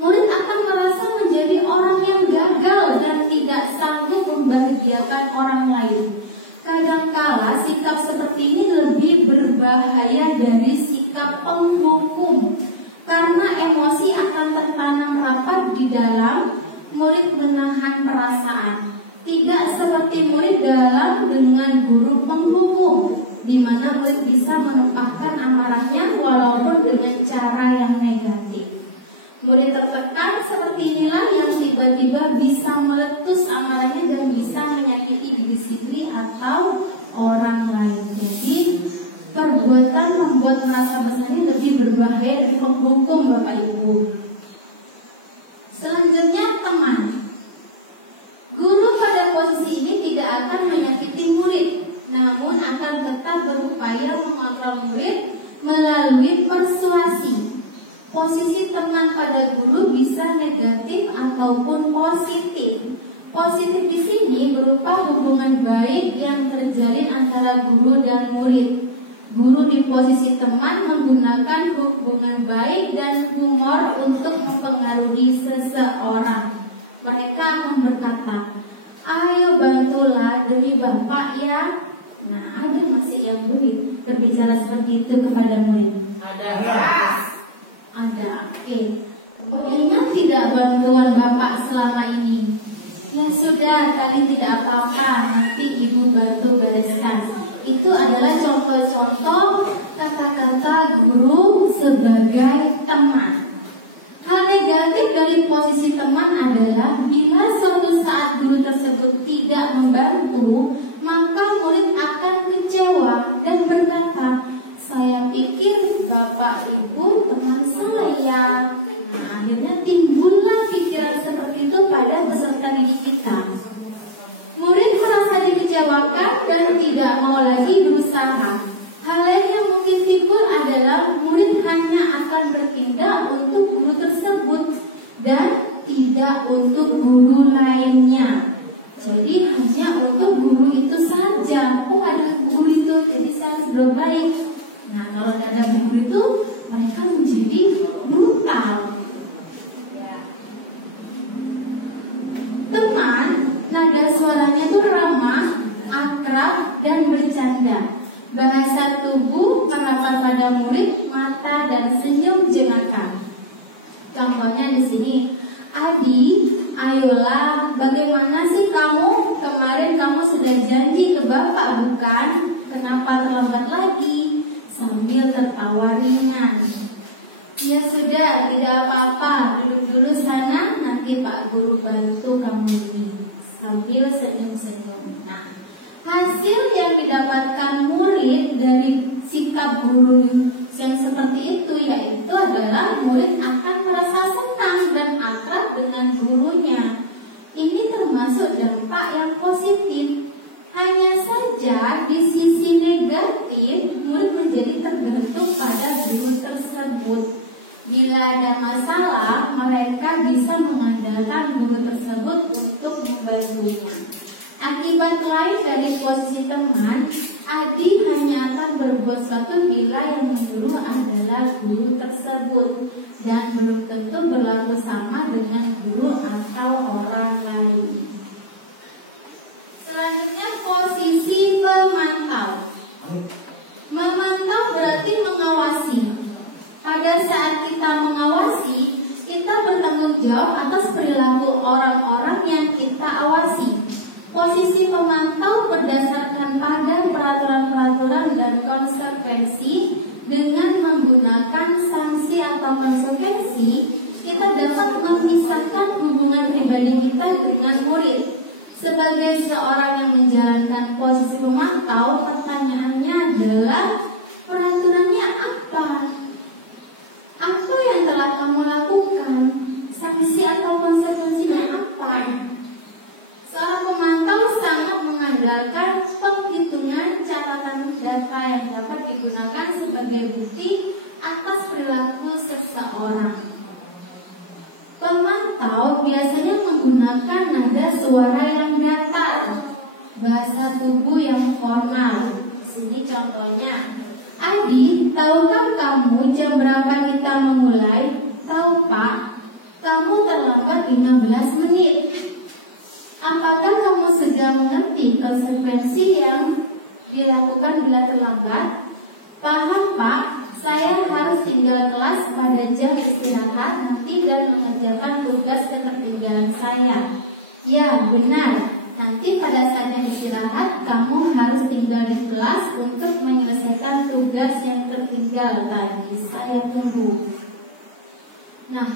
Murid akan merasa menjadi orang yang gagal dan tidak sanggup membahagiakan orang lain. Kadangkala sikap seperti ini lebih berbahaya dari sikap penghukum karena emosi akan tertanam rapat di dalam murid menahan perasaan. Tidak seperti murid dalam dengan guru penghukum, di mana murid bisa menumpahkan amarahnya walaupun dengan cara yang negatif. Murid tertekan seperti inilah yang tiba-tiba bisa meletus amarahnya dan bisa menyakiti diri sendiri atau orang lain. Jadi perbuatan membuat merasa bersalah ini lebih berbahaya dari penghukum bapak ibu. Selanjutnya teman. Guru pada posisi ini tidak akan menyakiti murid, namun akan tetap berupaya mengontrol murid melalui persuasi. Posisi teman pada guru bisa negatif ataupun positif. Positif di sini berupa hubungan baik yang terjalin antara guru dan murid. Guru di posisi teman menggunakan hubungan baik dan humor untuk mempengaruhi seseorang. Mereka akan berkata, ayo bantulah demi bapak ya. Nah, ada masih yang murid berbicara seperti itu kepada murid? Ada. Oke. Ingat tidak bantuan bapak selama ini? Ya sudah, tadi tidak apa-apa, nanti ibu bantu bereskan. Itu adalah contoh-contoh kata-kata guru sebagai teman. Hal negatif dari posisi teman adalah bila suatu saat guru tersebut tidak membantu, maka murid akan kecewa dan berkata, saya pikir bapak ibu teman saya. Nah, akhirnya timbullah pikiran seperti itu pada peserta didik kita. Murid merasa dikecewakan dan tidak mau lagi berusaha. Hal lain yang mungkin timbul adalah murid hanya akan bertindak untuk guru tersebut dan tidak untuk guru lainnya. Jadi hanya untuk guru itu saja. Oh, ada guru itu, jadi saya harus berbaik. Nah, kalau tidak ada guru itu, mereka menjadi brutal. suaranya tuh ramah, akrab, dan bercanda. Bahasa tubuh merapat pada murid, mata dan senyum jenaka. Contohnya di sini, Adi, ayolah, bagaimana sih kamu? Kemarin kamu sudah janji ke Bapak, bukan? Kenapa terlambat lagi? Sambil tertawa ringan. Ya sudah, tidak apa-apa. Duduk dulu sana, nanti Pak Guru bantu kamu ini. Sambil senyum-senyum. Nah, hasil yang didapatkan murid dari sikap guru yang seperti itu yaitu adalah murid akan merasa senang dan akrab dengan gurunya. Ini termasuk dampak yang positif. Hanya saja di sisi negatif, murid menjadi tergantung pada guru tersebut. Bila ada masalah, mereka bisa mengandalkan guru tersebut untuk membantunya. Akibat lain dari posisi teman, Adi hanya akan berbuat sesuatu bila yang menyuruh adalah guru tersebut dan belum tentu berlaku sama dengan guru atau orang lain. Selanjutnya posisi pemantau. Memantau berarti mengawasi. Pada saat kita mengawasi, kita bertanggung jawab atas perilaku orang-orang yang kita awasi. Posisi pemantau berdasarkan pada peraturan-peraturan dan konsekuensi. Dengan menggunakan sanksi atau konsekuensi, kita dapat memisahkan hubungan pribadi kita dengan murid. Sebagai seorang yang menjalankan posisi pemantau, pertanyaannya adalah peraturannya apa? Apa yang telah kamu lakukan? Sanksi atau konsekuensinya apa? Seorang pemantau sangat mengandalkan penghitungan catatan data yang dapat digunakan sebagai bukti atas perilaku seseorang. Pemantau biasanya menggunakan nada suara yang datar, bahasa tubuh yang formal. Sini contohnya. Adi, tahukah kamu jam berapa kita memulai? Tahu, Pak. Kamu terlambat 15 menit. Apakah kamu sudah mengerti konsekuensi yang dilakukan bila terlambat? Paham, Pak. Saya harus tinggal kelas pada jam istirahat nanti dan mengerjakan tugas ketertinggalan saya. Ya, benar. Nanti pada saat istirahat, kamu harus tinggal di kelas untuk menyelesaikan tugas yang tertinggal tadi. Saya tunggu. Nah,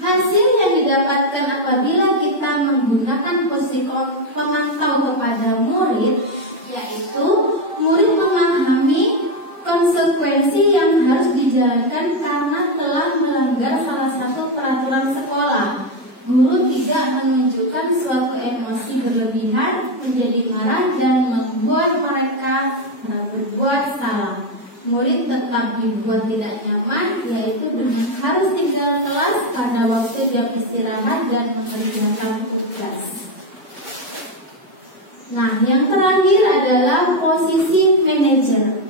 hasil yang didapatkan apabila kita menggunakan posisi pemantau kepada murid, yaitu murid memahami konsekuensi yang harus dijalankan karena telah melanggar salah satu peraturan sekolah. Guru tidak menunjukkan suatu emosi berlebihan, menjadi marah dan membuat mereka berbuat salah. Murid tetap dibuat tidak nyaman, yaitu dengan harus tinggal kelas pada waktu jam istirahat dan mengerjakan tugas. Nah, yang terakhir adalah posisi manajer.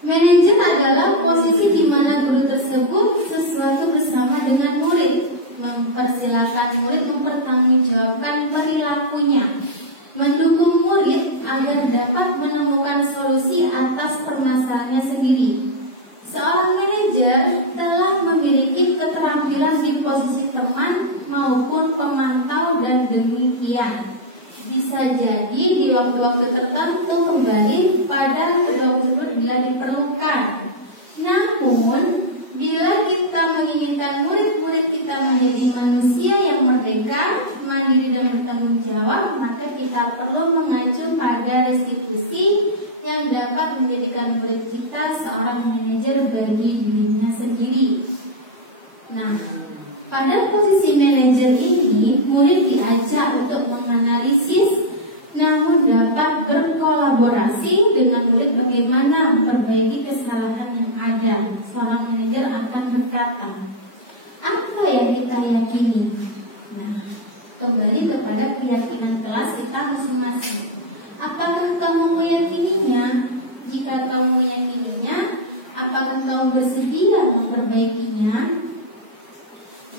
Manajer adalah posisi di mana guru tersebut sesuatu bersama dengan murid, mempersilakan murid mempertanggungjawabkan perilakunya, mendukung murid agar dapat menemukan solusi atas permasalahannya sendiri. Seorang manajer telah memiliki keterampilan di posisi teman maupun pemantau dan demikian. Bisa jadi di waktu-waktu tertentu kembali pada kedua tersebut bila diperlukan. Namun, bila kita menginginkan murid-murid kita menjadi manusia yang merdeka, mandiri dan bertanggung jawab, maka kita perlu mengacu pada restitusi yang dapat menjadikan murid kita seorang manajer bagi dirinya sendiri. Nah, pada posisi manajer ini, murid diajak untuk menganalisis, namun dapat berkolaborasi dengan murid bagaimana memperbaiki kesalahan yang ada. Seorang manajer akan berkata, apa yang kita yakini? Nah, kembali kepada keyakinan kelas kita masing-masing. Apakah kamu meyakininya? Jika kamu meyakininya, apakah kamu bersedia memperbaikinya?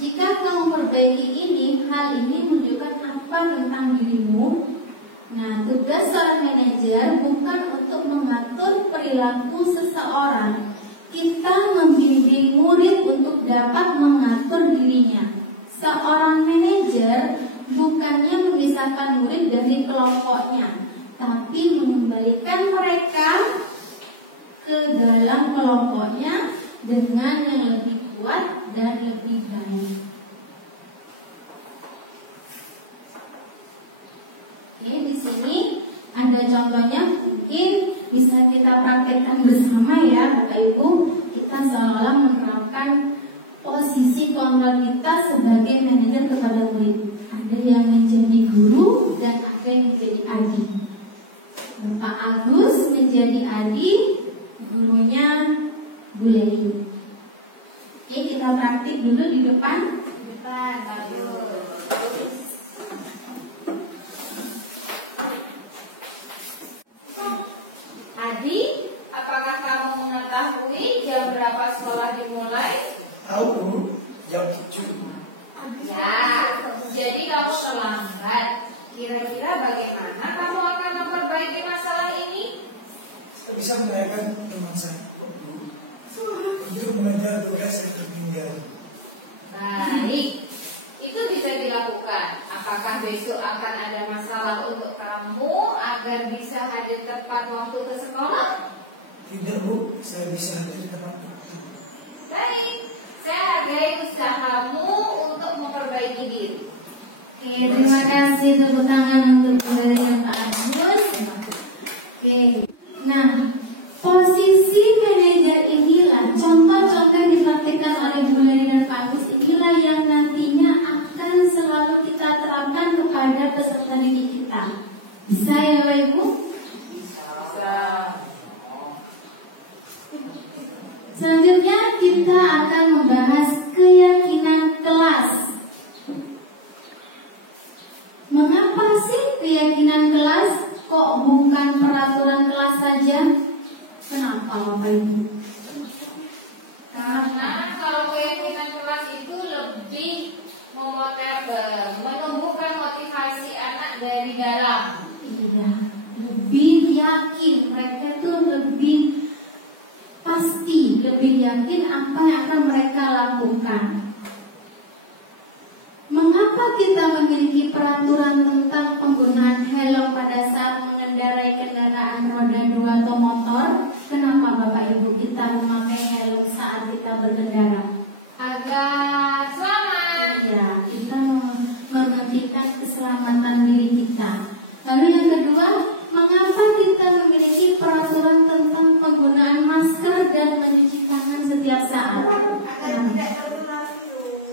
Jika kamu perbaiki ini, hal ini menunjukkan apa tentang dirimu. Nah, tugas seorang manajer bukan untuk mengatur perilaku seseorang. Kita membimbing murid untuk dapat mengatur dirinya. Seorang manajer bukannya memisahkan murid dari kelompoknya, tapi mengembalikan mereka ke dalam kelompoknya dengan yang lebih kuat dan lebih baik. Oke, di sini ada contohnya, mungkin bisa kita praktekkan bersama ya, Bapak Ibu. Kita seolah menerapkan posisi kontrol kita sebagai manajer kepada murid. Ada yang menjadi guru dan ada yang menjadi adik. Bapak Agus menjadi adik, gurunya Bu Leli. Oke, kita praktik dulu di depan. Bagus. Adi, apakah kamu mengetahui jam berapa sekolah dimulai? Tahu Bu, jam 7. Ya, jadi kamu terlambat. Kira-kira bagaimana kamu akan memperbaiki masalah ini? Saya bisa menanyakan teman saya untuk mengajar tugas yang tertinggal. Baik, itu bisa dilakukan. Apakah besok akan ada masalah untuk kamu agar bisa hadir tepat waktu ke sekolah? Tidak Bu, saya bisa hadir tepat waktu. Baik, saya hargai usahamu untuk memperbaiki diri. Oke, terima kasih, tepuk tangan untuk Bu Leli dan Pak Agus. Oke, nah posisi manajer inilah, contoh-contoh yang dipraktikkan oleh Bu Leli dan Pak Agus inilah yang nantinya akan selalu kita terapkan kepada peserta didik kita. Bisa ya Bapak Ibu? Selanjutnya kita akan membahas keyakinan kelas. Mengapa sih keyakinan kelas? Kok bukan peraturan kelas saja? Kenapa Bapak Ibu? Karena kalau keyakinan kelas itu lebih menumbuhkan motivasi anak dari dalam. Iya, lebih yakin, mereka tuh lebih pasti, lebih yakin apa yang akan mereka lakukan. Mengapa kita memiliki peraturan tentang penggunaan helm pada saat mengendarai kendaraan roda 2 atau motor? Kenapa Bapak Ibu kita memakai helm saat kita berkendara? Agar selamat. Ya, kita menghentikan keselamatan diri kita. Lalu yang kedua, mengapa kita memiliki peraturan tentang penggunaan masker dan mencuci tangan setiap saat?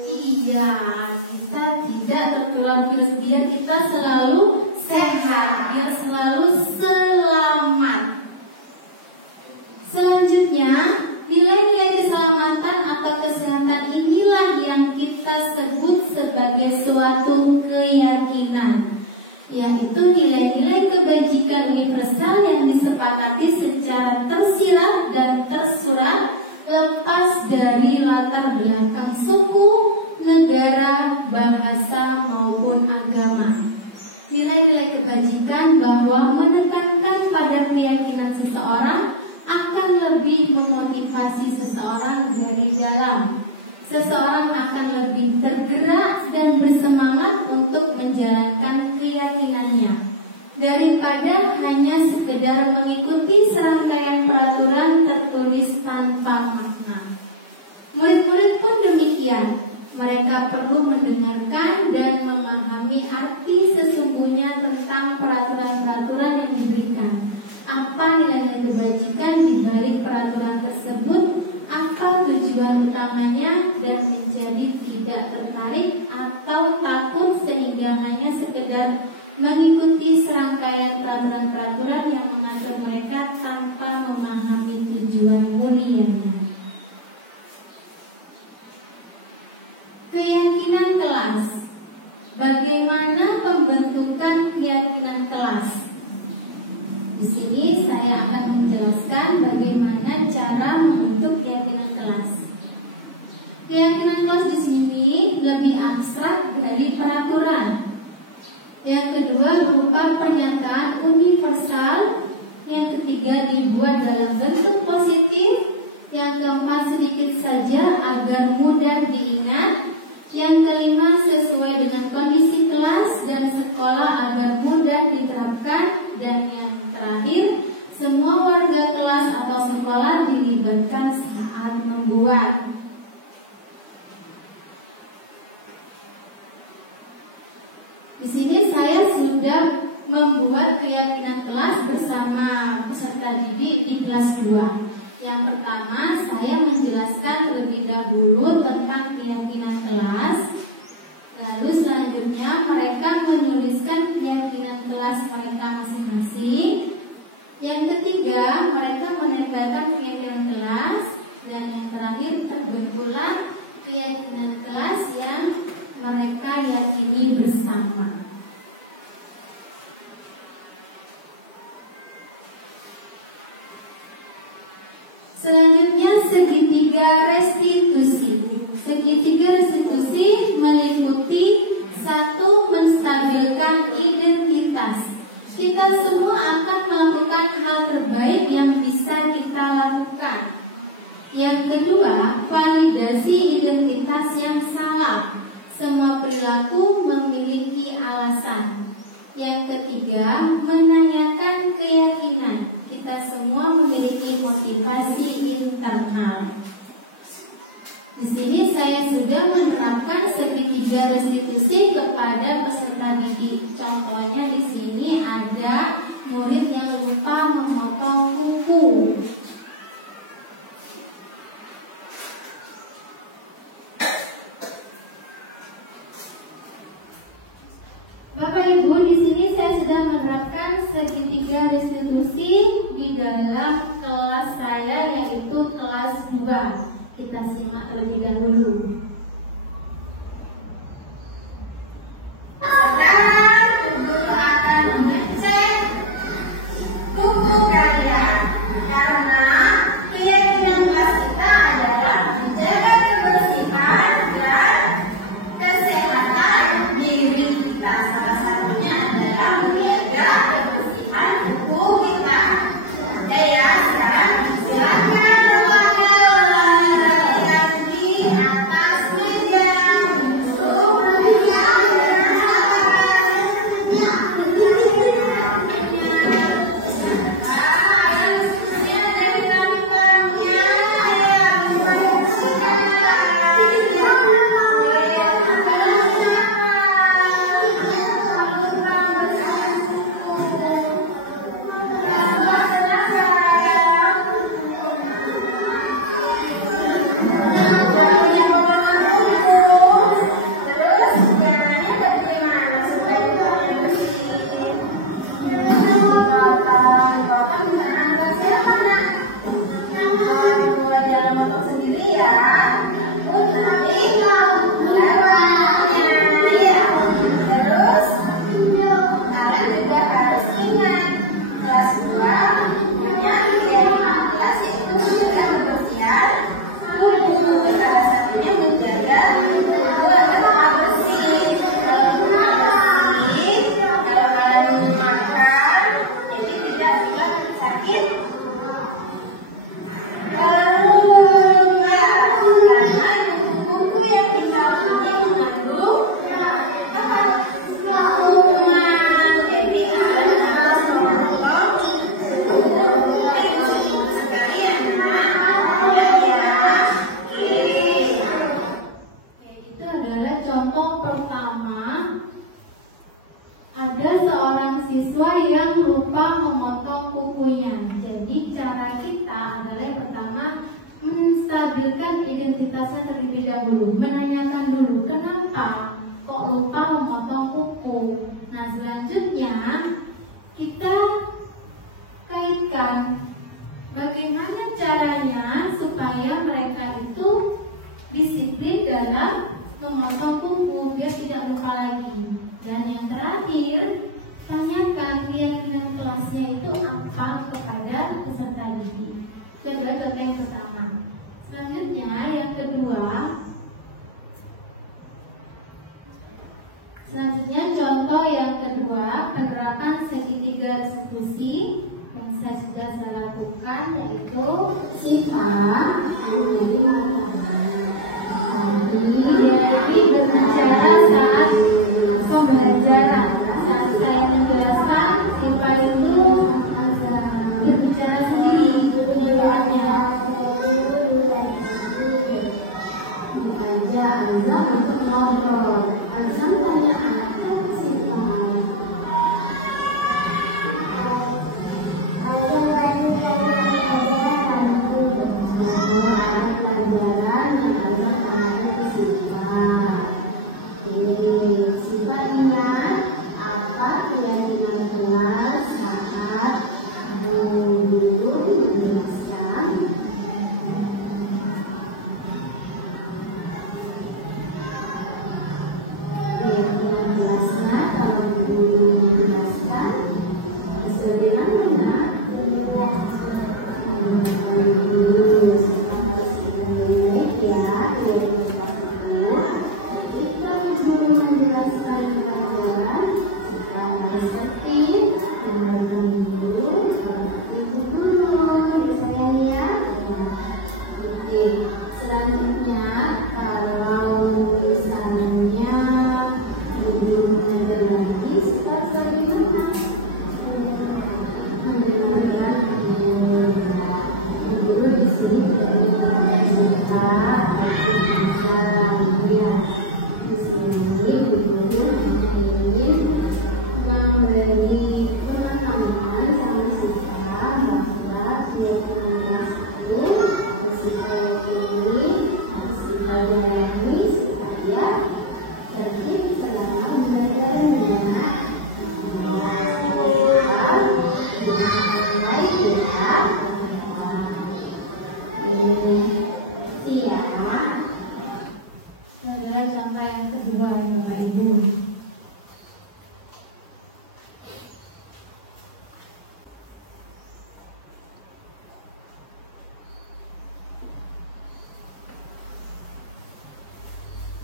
Iya, kita tidak tertular virus, biar kita selalu sehat, biar selalu selamat. Selanjutnya, nilai-nilai keselamatan atau kesehatan inilah yang kita sebut sebagai suatu keyakinan, yaitu nilai-nilai kebajikan universal yang disepakati secara tersirat dan tersurat, lepas dari latar belakang suku, negara, bahasa maupun agama. Nilai-nilai kebajikan bahwa menekankan pada keyakinan seseorang akan lebih memotivasi seseorang dari dalam. Seseorang akan lebih tergerak dan bersemangat untuk menjalankan keyakinannya daripada hanya sekedar mengikuti serangkaian peraturan tertulis tanpa makna. Murid-murid pun demikian. Mereka perlu mendengarkan dan memahami arti sesungguhnya tentang peraturan-peraturan yang diberikan. Apa nilai kebajikan di balik peraturan tersebut, apa tujuan utamanya, dan menjadi tidak tertarik atau takut sehingga hanya sekedar mengikuti serangkaian peraturan-peraturan yang mengatur mereka tanpa memahami tujuan mulianya. Keyakinan kelas. Bagaimana pembentukan keyakinan kelas? Di sini saya akan menjelaskan bagaimana cara membentuk keyakinan kelas. Keyakinan kelas di sini lebih abstrak dari peraturan. Yang kedua berupa pernyataan universal. Yang ketiga dibuat dalam bentuk positif. Yang keempat sedikit saja agar mudah diingat. Yang kelima sesuai dengan kondisi kelas dan sekolah agar mudah diterapkan. Dan yang terakhir semua warga kelas atau sekolah dilibatkan saat membuat. Di sini saya sudah membuat keyakinan kelas bersama peserta didik di kelas 2. Yang pertama, saya menjelaskan terlebih dahulu tentang keyakinan kelas. Lalu selanjutnya mereka menuliskan keyakinan kelas mereka masing-masing. Yang ketiga, mereka menempelkan keyakinan kelas. Dan yang terakhir, terbentuklah keyakinan kelas yang mereka yakini bersama. Selanjutnya segitiga restitusi. Segitiga restitusi meliputi 1. Menstabilkan identitas. Kita semua akan melakukan hal terbaik yang bisa kita lakukan. Yang kedua, validasi identitas yang salah. Semua perilaku memiliki alasan. Yang ketiga, menanyakan keyakinan. Kita semua memiliki motivasi internal. Di sini saya sudah menerapkan segitiga restitusi kepada peserta didik. Contohnya di sini ada murid yang lupa memotong kuku. Bapak Ibu, di sini saya sudah menerapkan segitiga restitusi di dalam kelas saya, yaitu kelas 2. Kita simak terlebih dahulu. Guru akan mengecek kuku kalian karena keyakinan kelas kita adalah menjaga kebersihan dan kesehatan diri kita. Salah satunya adalah menjaga kebersihan kuku kita. Oke ya, sekarang silakan identitasnya terlebih dahulu, menanyakan dulu kenapa kok lupa memotong kuku. Nah selanjutnya kita kaitkan bagaimana caranya supaya mereka itu disiplin dalam memotong kuku biar tidak lupa lagi. Dan yang terakhir, tanyakan keyakinan kelasnya itu apa kepada peserta didik. Itu adalah contoh yang pertama. Selanjutnya yang kedua, contoh yang kedua eksekusi yang sudah saya lakukan, yaitu sifat menjadi jadi berbicara saat pembelajaran. Saat saya menjelaskan, sifat itu berbicara sendiri penyampaiannya. Dibaca azam untuk ngobrol. Azam tanya anaknya sifat.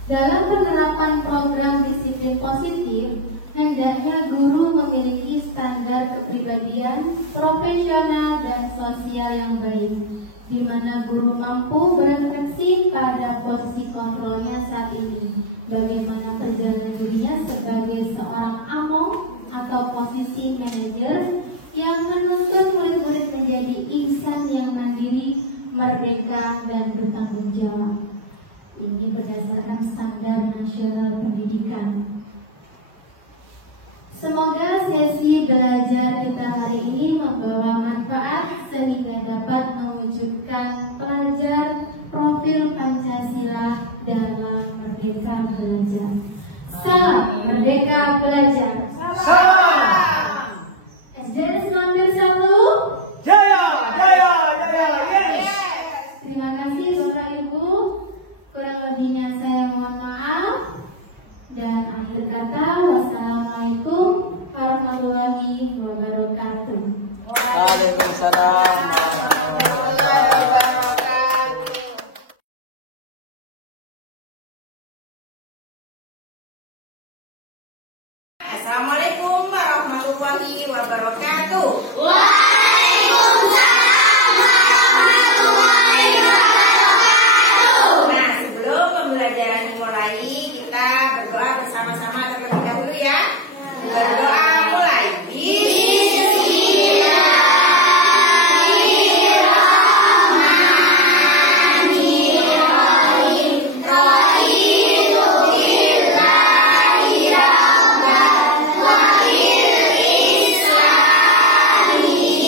Dalam penerapan program disiplin positif, hendaknya guru memiliki standar kepribadian, profesional, dan sosial yang baik, di mana guru mampu berefleksi pada posisi kontrolnya saat ini, bagaimana perjalanan dirinya sebagai seorang among atau posisi manajer yang menuntun murid-murid menjadi insan yang mandiri, merdeka, dan bertanggung jawab. Ini berdasarkan standar nasional pendidikan. Semoga sesi belajar kita hari ini membawa manfaat sehingga dapat mewujudkan pelajar profil Pancasila dalam Merdeka Belajar. Salam Merdeka Belajar. Salam. SDN 91. Jaya, jaya, jaya, yes. Terima kasih Bapak Ibu. Kurang lebihnya saya mohon maaf. Dan akhir kata, wassalamualaikum warahmatullahi wabarakatuh. Waalaikumsalam. Assalamualaikum warahmatullahi wabarakatuh. Nah, sebelum pembelajaran dimulai, kita berdoa bersama-sama terlebih dahulu ya. Berdoa mulai. Bismillahirrahmanirrahim.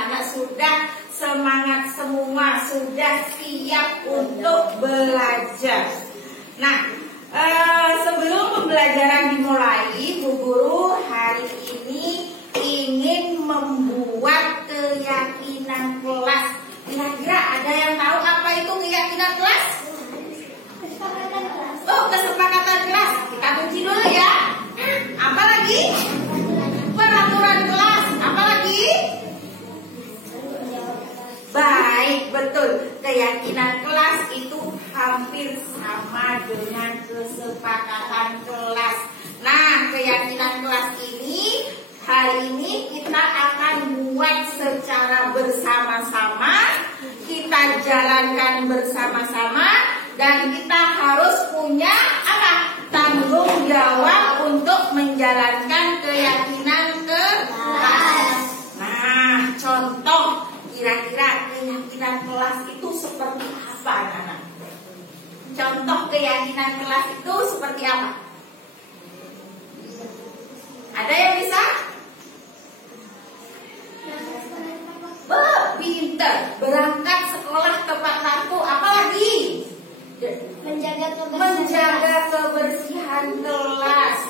anak-anak sudah semangat semua, sudah siap untuk belajar. Nah, sebelum pembelajaran dimulai, Bu Guru hari ini ingin membuat keyakinan kelas. Kira-kira ada yang tahu apa itu keyakinan kelas? Oh, kesepakatan kelas. Kita kunci dulu ya. Apa lagi? Peraturan kelas. Apa lagi? Baik, betul. Keyakinan kelas itu hampir sama dengan kesepakatan kelas. Nah, keyakinan kelas ini hari ini kita akan buat secara bersama-sama, kita jalankan bersama-sama, dan kita harus punya apa? Tanggung jawab untuk menjalankan keyakinan kelas. Nah, contoh kira-kira keyakinan kelas itu seperti apa, anak-anak? Contoh keyakinan kelas itu seperti apa? Ada yang bisa? Pinter, berangkat sekolah tepat waktu. Apa lagi? Menjaga kebersihan kelas.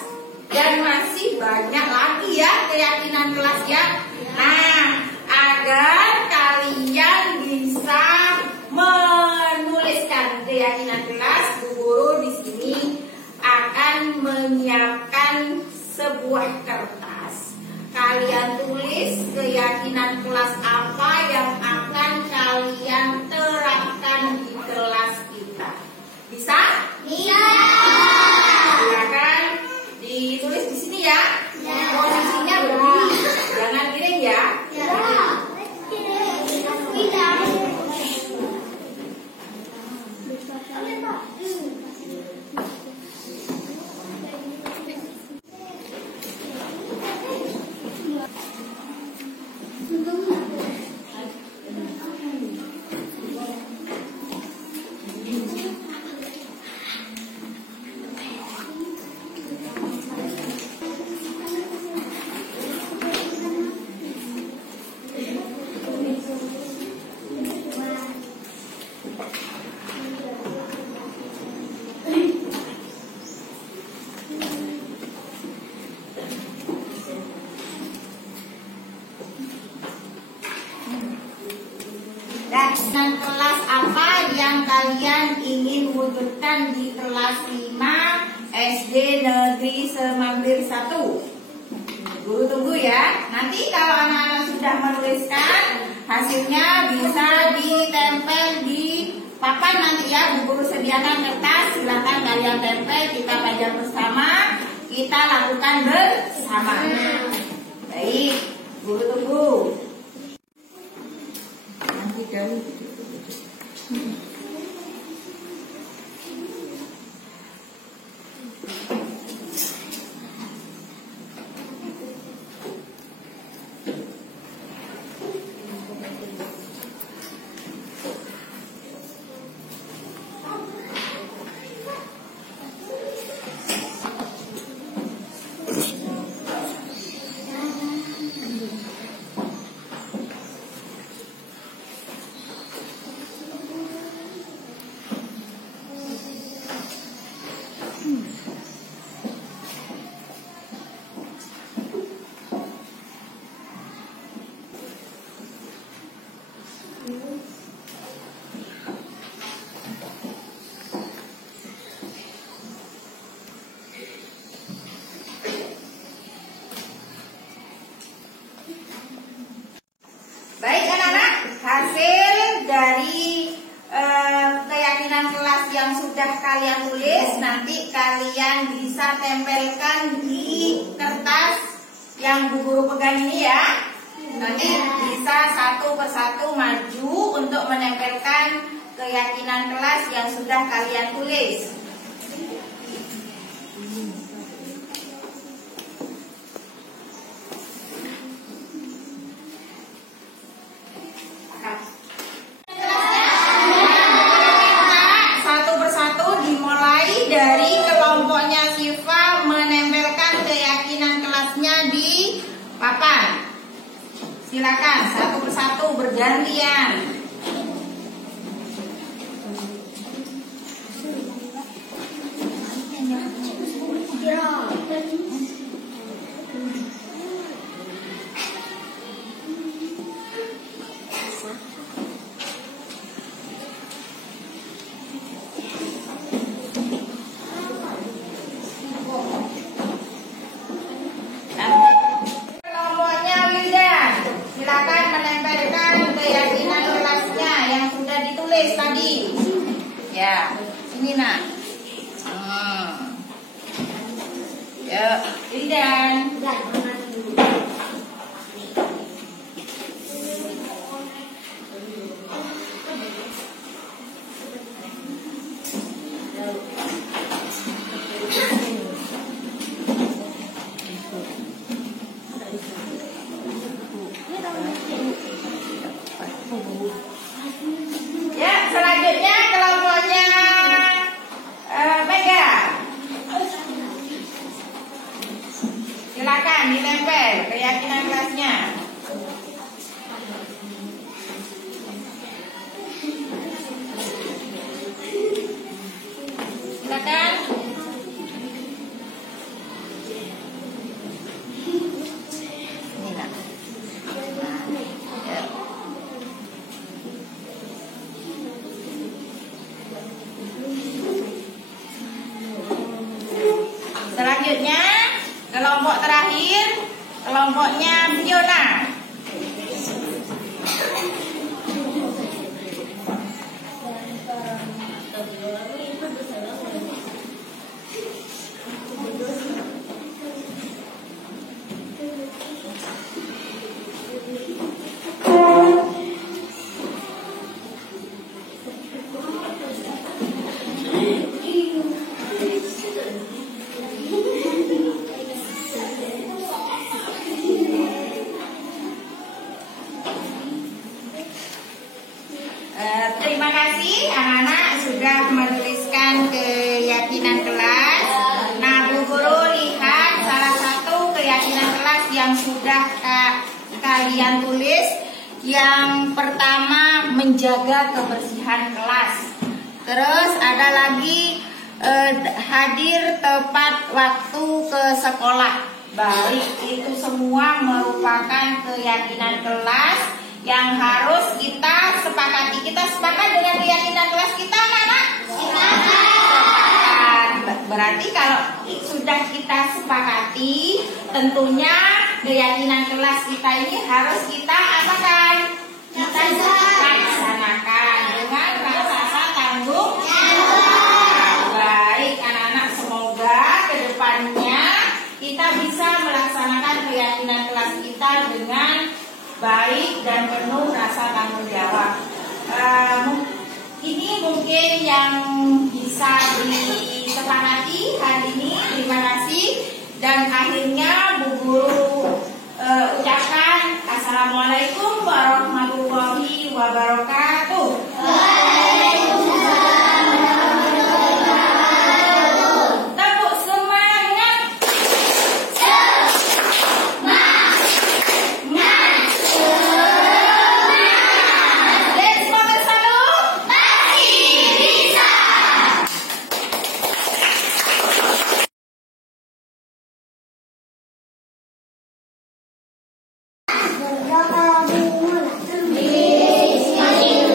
Dan masih banyak lagi ya keyakinan kelas ya. Nah, agar kalian bisa menuliskan keyakinan kelas, Bu Guru di sini akan menyiapkan sebuah kertas. Kalian tulis keyakinan kelas apa yang akan kalian terapkan di kelas kita. Bisa? Iya. Silakan ditulis di sini ya. Posisinya berdiri, jangan miring ya. Dan kelas apa yang kalian ingin wujudkan di kelas 5 SD Negeri Semambir 1? Guru tunggu ya. Nanti kalau anak-anak sudah menuliskan, hasilnya bisa ditempel di papan nanti ya. Bu Guru sediakan kertas, silakan kalian tempel, kita pajang bersama, kita lakukan bersama. Baik, Guru tunggu. Baik anak-anak, hasil dari keyakinan kelas yang sudah kalian tulis nanti kalian bisa tempelkan di kertas yang Bu Guru pegang ini ya. Nanti bisa satu persatu maju untuk menempelkan keyakinan kelas yang sudah kalian tulis. Silakan satu persatu. gantian. Kelompoknya Wildan, silakan menempelkan keyakinan kelasnya yang sudah ditulis tadi. Ya, ini nak. Yuk, Wildan. Ya, selanjutnya kelompoknya Mega. Silakan ditempel keyakinan kelasnya. Silakan. Ini nak. Ya. Selanjutnya kelompok terakhir, kelompoknya Fiona. Terima kasih anak-anak sudah menuliskan keyakinan kelas. Nah, Bu Guru lihat salah satu keyakinan kelas yang sudah kalian tulis. Yang pertama, menjaga kebersihan kelas. Terus ada lagi hadir tepat waktu ke sekolah. Baik, itu semua merupakan keyakinan kelas yang harus kita sepakati. Kita sepakat dengan keyakinan kelas kita, anak-anak? Sepakat. Berarti kalau sudah kita sepakati, tentunya keyakinan kelas kita ini harus kita apakan? Kita laksanakan dengan rasa tanggung jawab. Baik, anak-anak, semoga kedepannya kita bisa melaksanakan keyakinan kelas kita dengan baik dan penuh rasa tanggung jawab. Ini mungkin yang bisa disepakati hari ini. Terima kasih. Dan akhirnya Bu Guru ucapkan Assalamualaikum warahmatullahi wabarakatuh. Tepuk semangat. Bismillahirrahmanirrahim.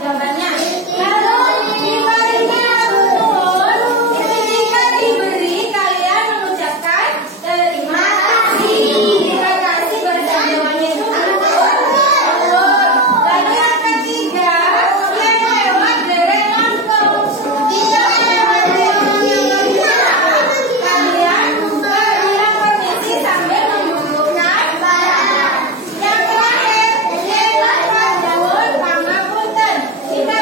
jawabannya. Lalu dibaliknya turun, itu jika diberi kalian mengucapkan terima kasih. Terima kasih bahasa Jawanya itu turun. Lalu yang ketiga, yang lewat derek langsung. Jika lewat derek kalian bilang permisi sambil membungkukkan badan. Yang terakhir, lewat daun pangapunten. Kita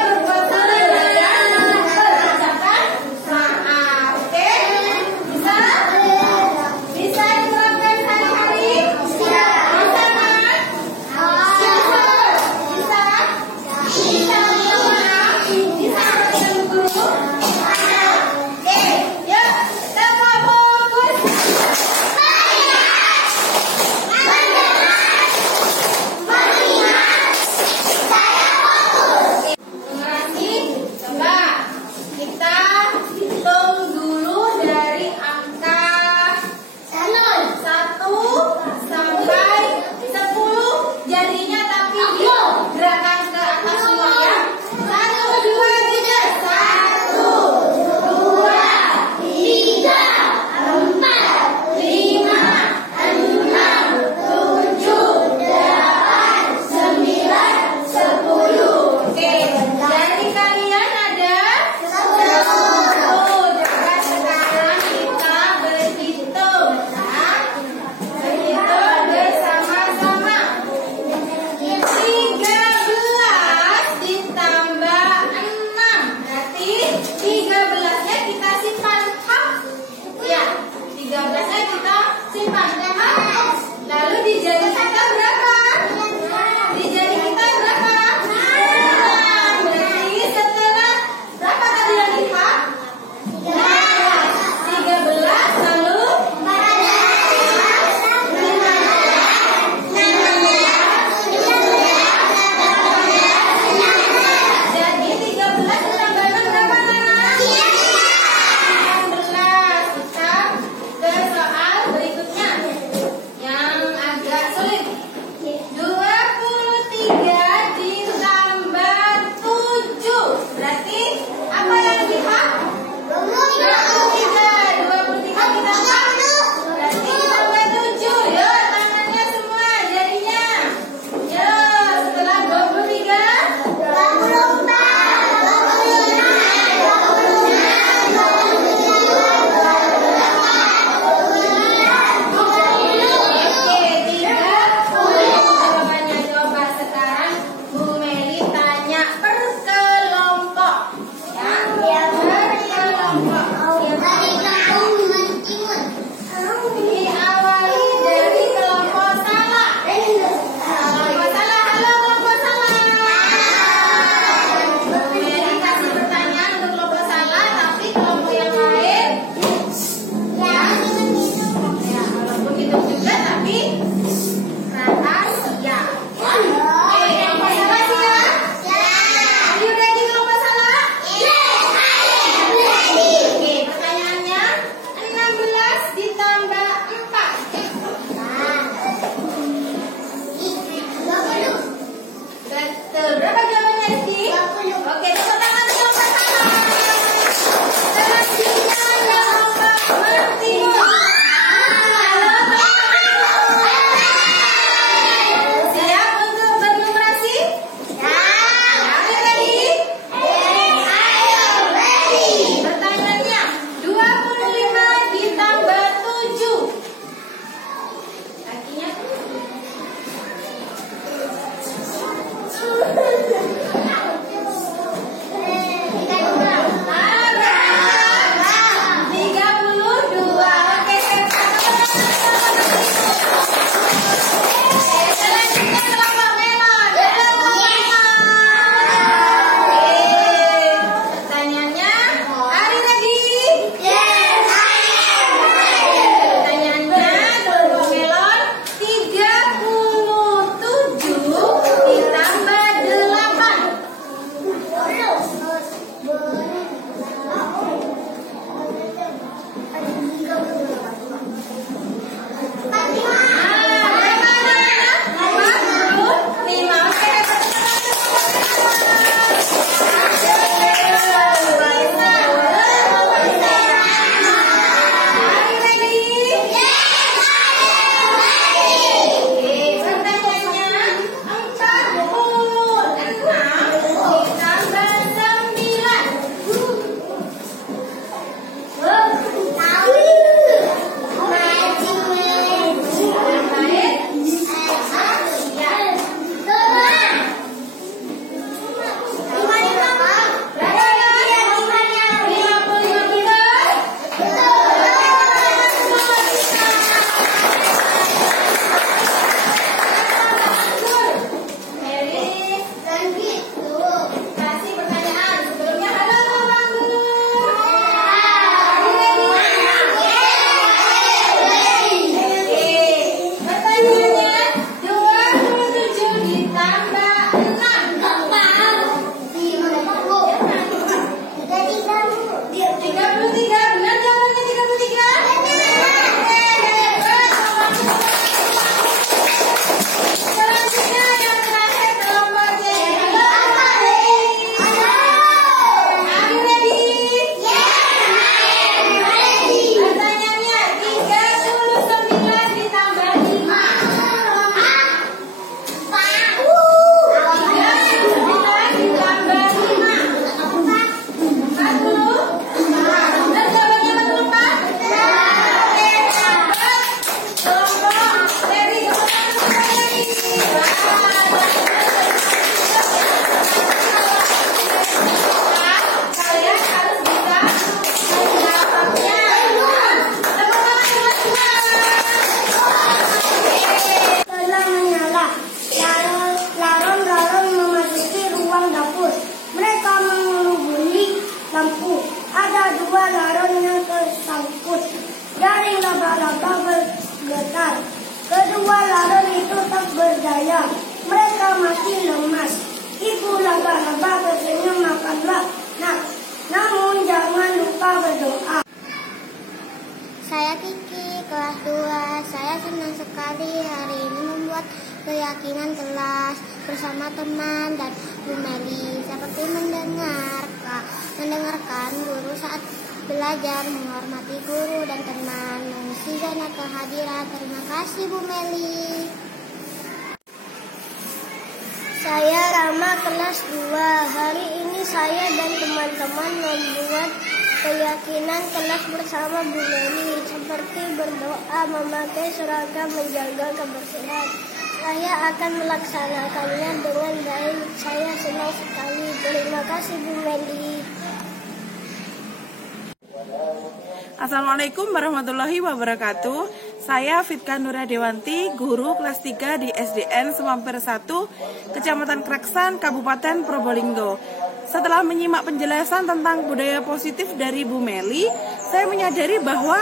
laba bergetar. Kedua laron itu tak berdaya, mereka masih lemas. Ibu laba-laba tersenyum, makanlah nak, namun jangan lupa berdoa. Saya Kiki, kelas 2. Saya senang sekali hari ini membuat keyakinan kelas bersama teman dan Bu Meli, seperti mendengarkan guru saat belajar, menghormati guru dan teman, mengisi zona kehadiran. Terima kasih Bu Meli. Saya Rama, kelas 2. Hari ini saya dan teman-teman membuat keyakinan kelas bersama Bu Meli, seperti berdoa, memakai seragam, menjaga kebersihan. Saya akan melaksanakannya dengan baik. Saya senang sekali. Terima kasih Bu Meli. Assalamualaikum warahmatullahi wabarakatuh. Saya Fitka Nura Dewanti, guru kelas 3 di SDN Semampir 1, Kecamatan Kraksan, Kabupaten Probolinggo. Setelah menyimak penjelasan tentang budaya positif dari Bu Meli, saya menyadari bahwa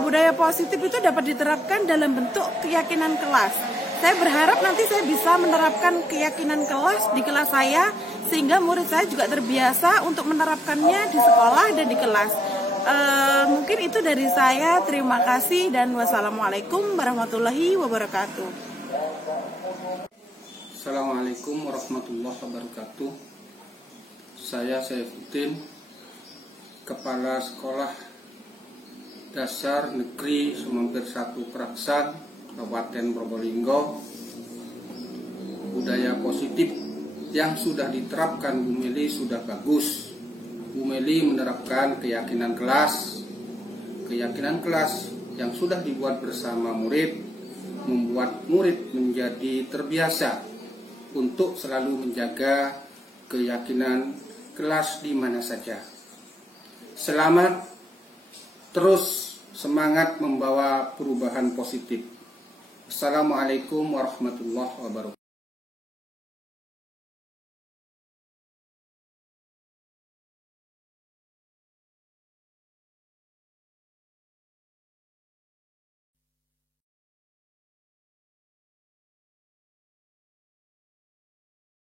budaya positif itu dapat diterapkan dalam bentuk keyakinan kelas. Saya berharap nanti saya bisa menerapkan keyakinan kelas di kelas saya, sehingga murid saya juga terbiasa untuk menerapkannya di sekolah dan di kelas. Mungkin itu dari saya. Terima kasih dan wassalamualaikum warahmatullahi wabarakatuh. Assalamualaikum warahmatullahi wabarakatuh. Saya Saifuddin, Kepala Sekolah Dasar Negeri Semampir 1 Kraksan, Kabupaten Probolinggo. Budaya positif yang sudah diterapkan Bu Meli sudah bagus. Bu Meli menerapkan keyakinan kelas yang sudah dibuat bersama murid, membuat murid menjadi terbiasa untuk selalu menjaga keyakinan kelas di mana saja. Selamat, terus semangat membawa perubahan positif. Assalamualaikum warahmatullahi wabarakatuh.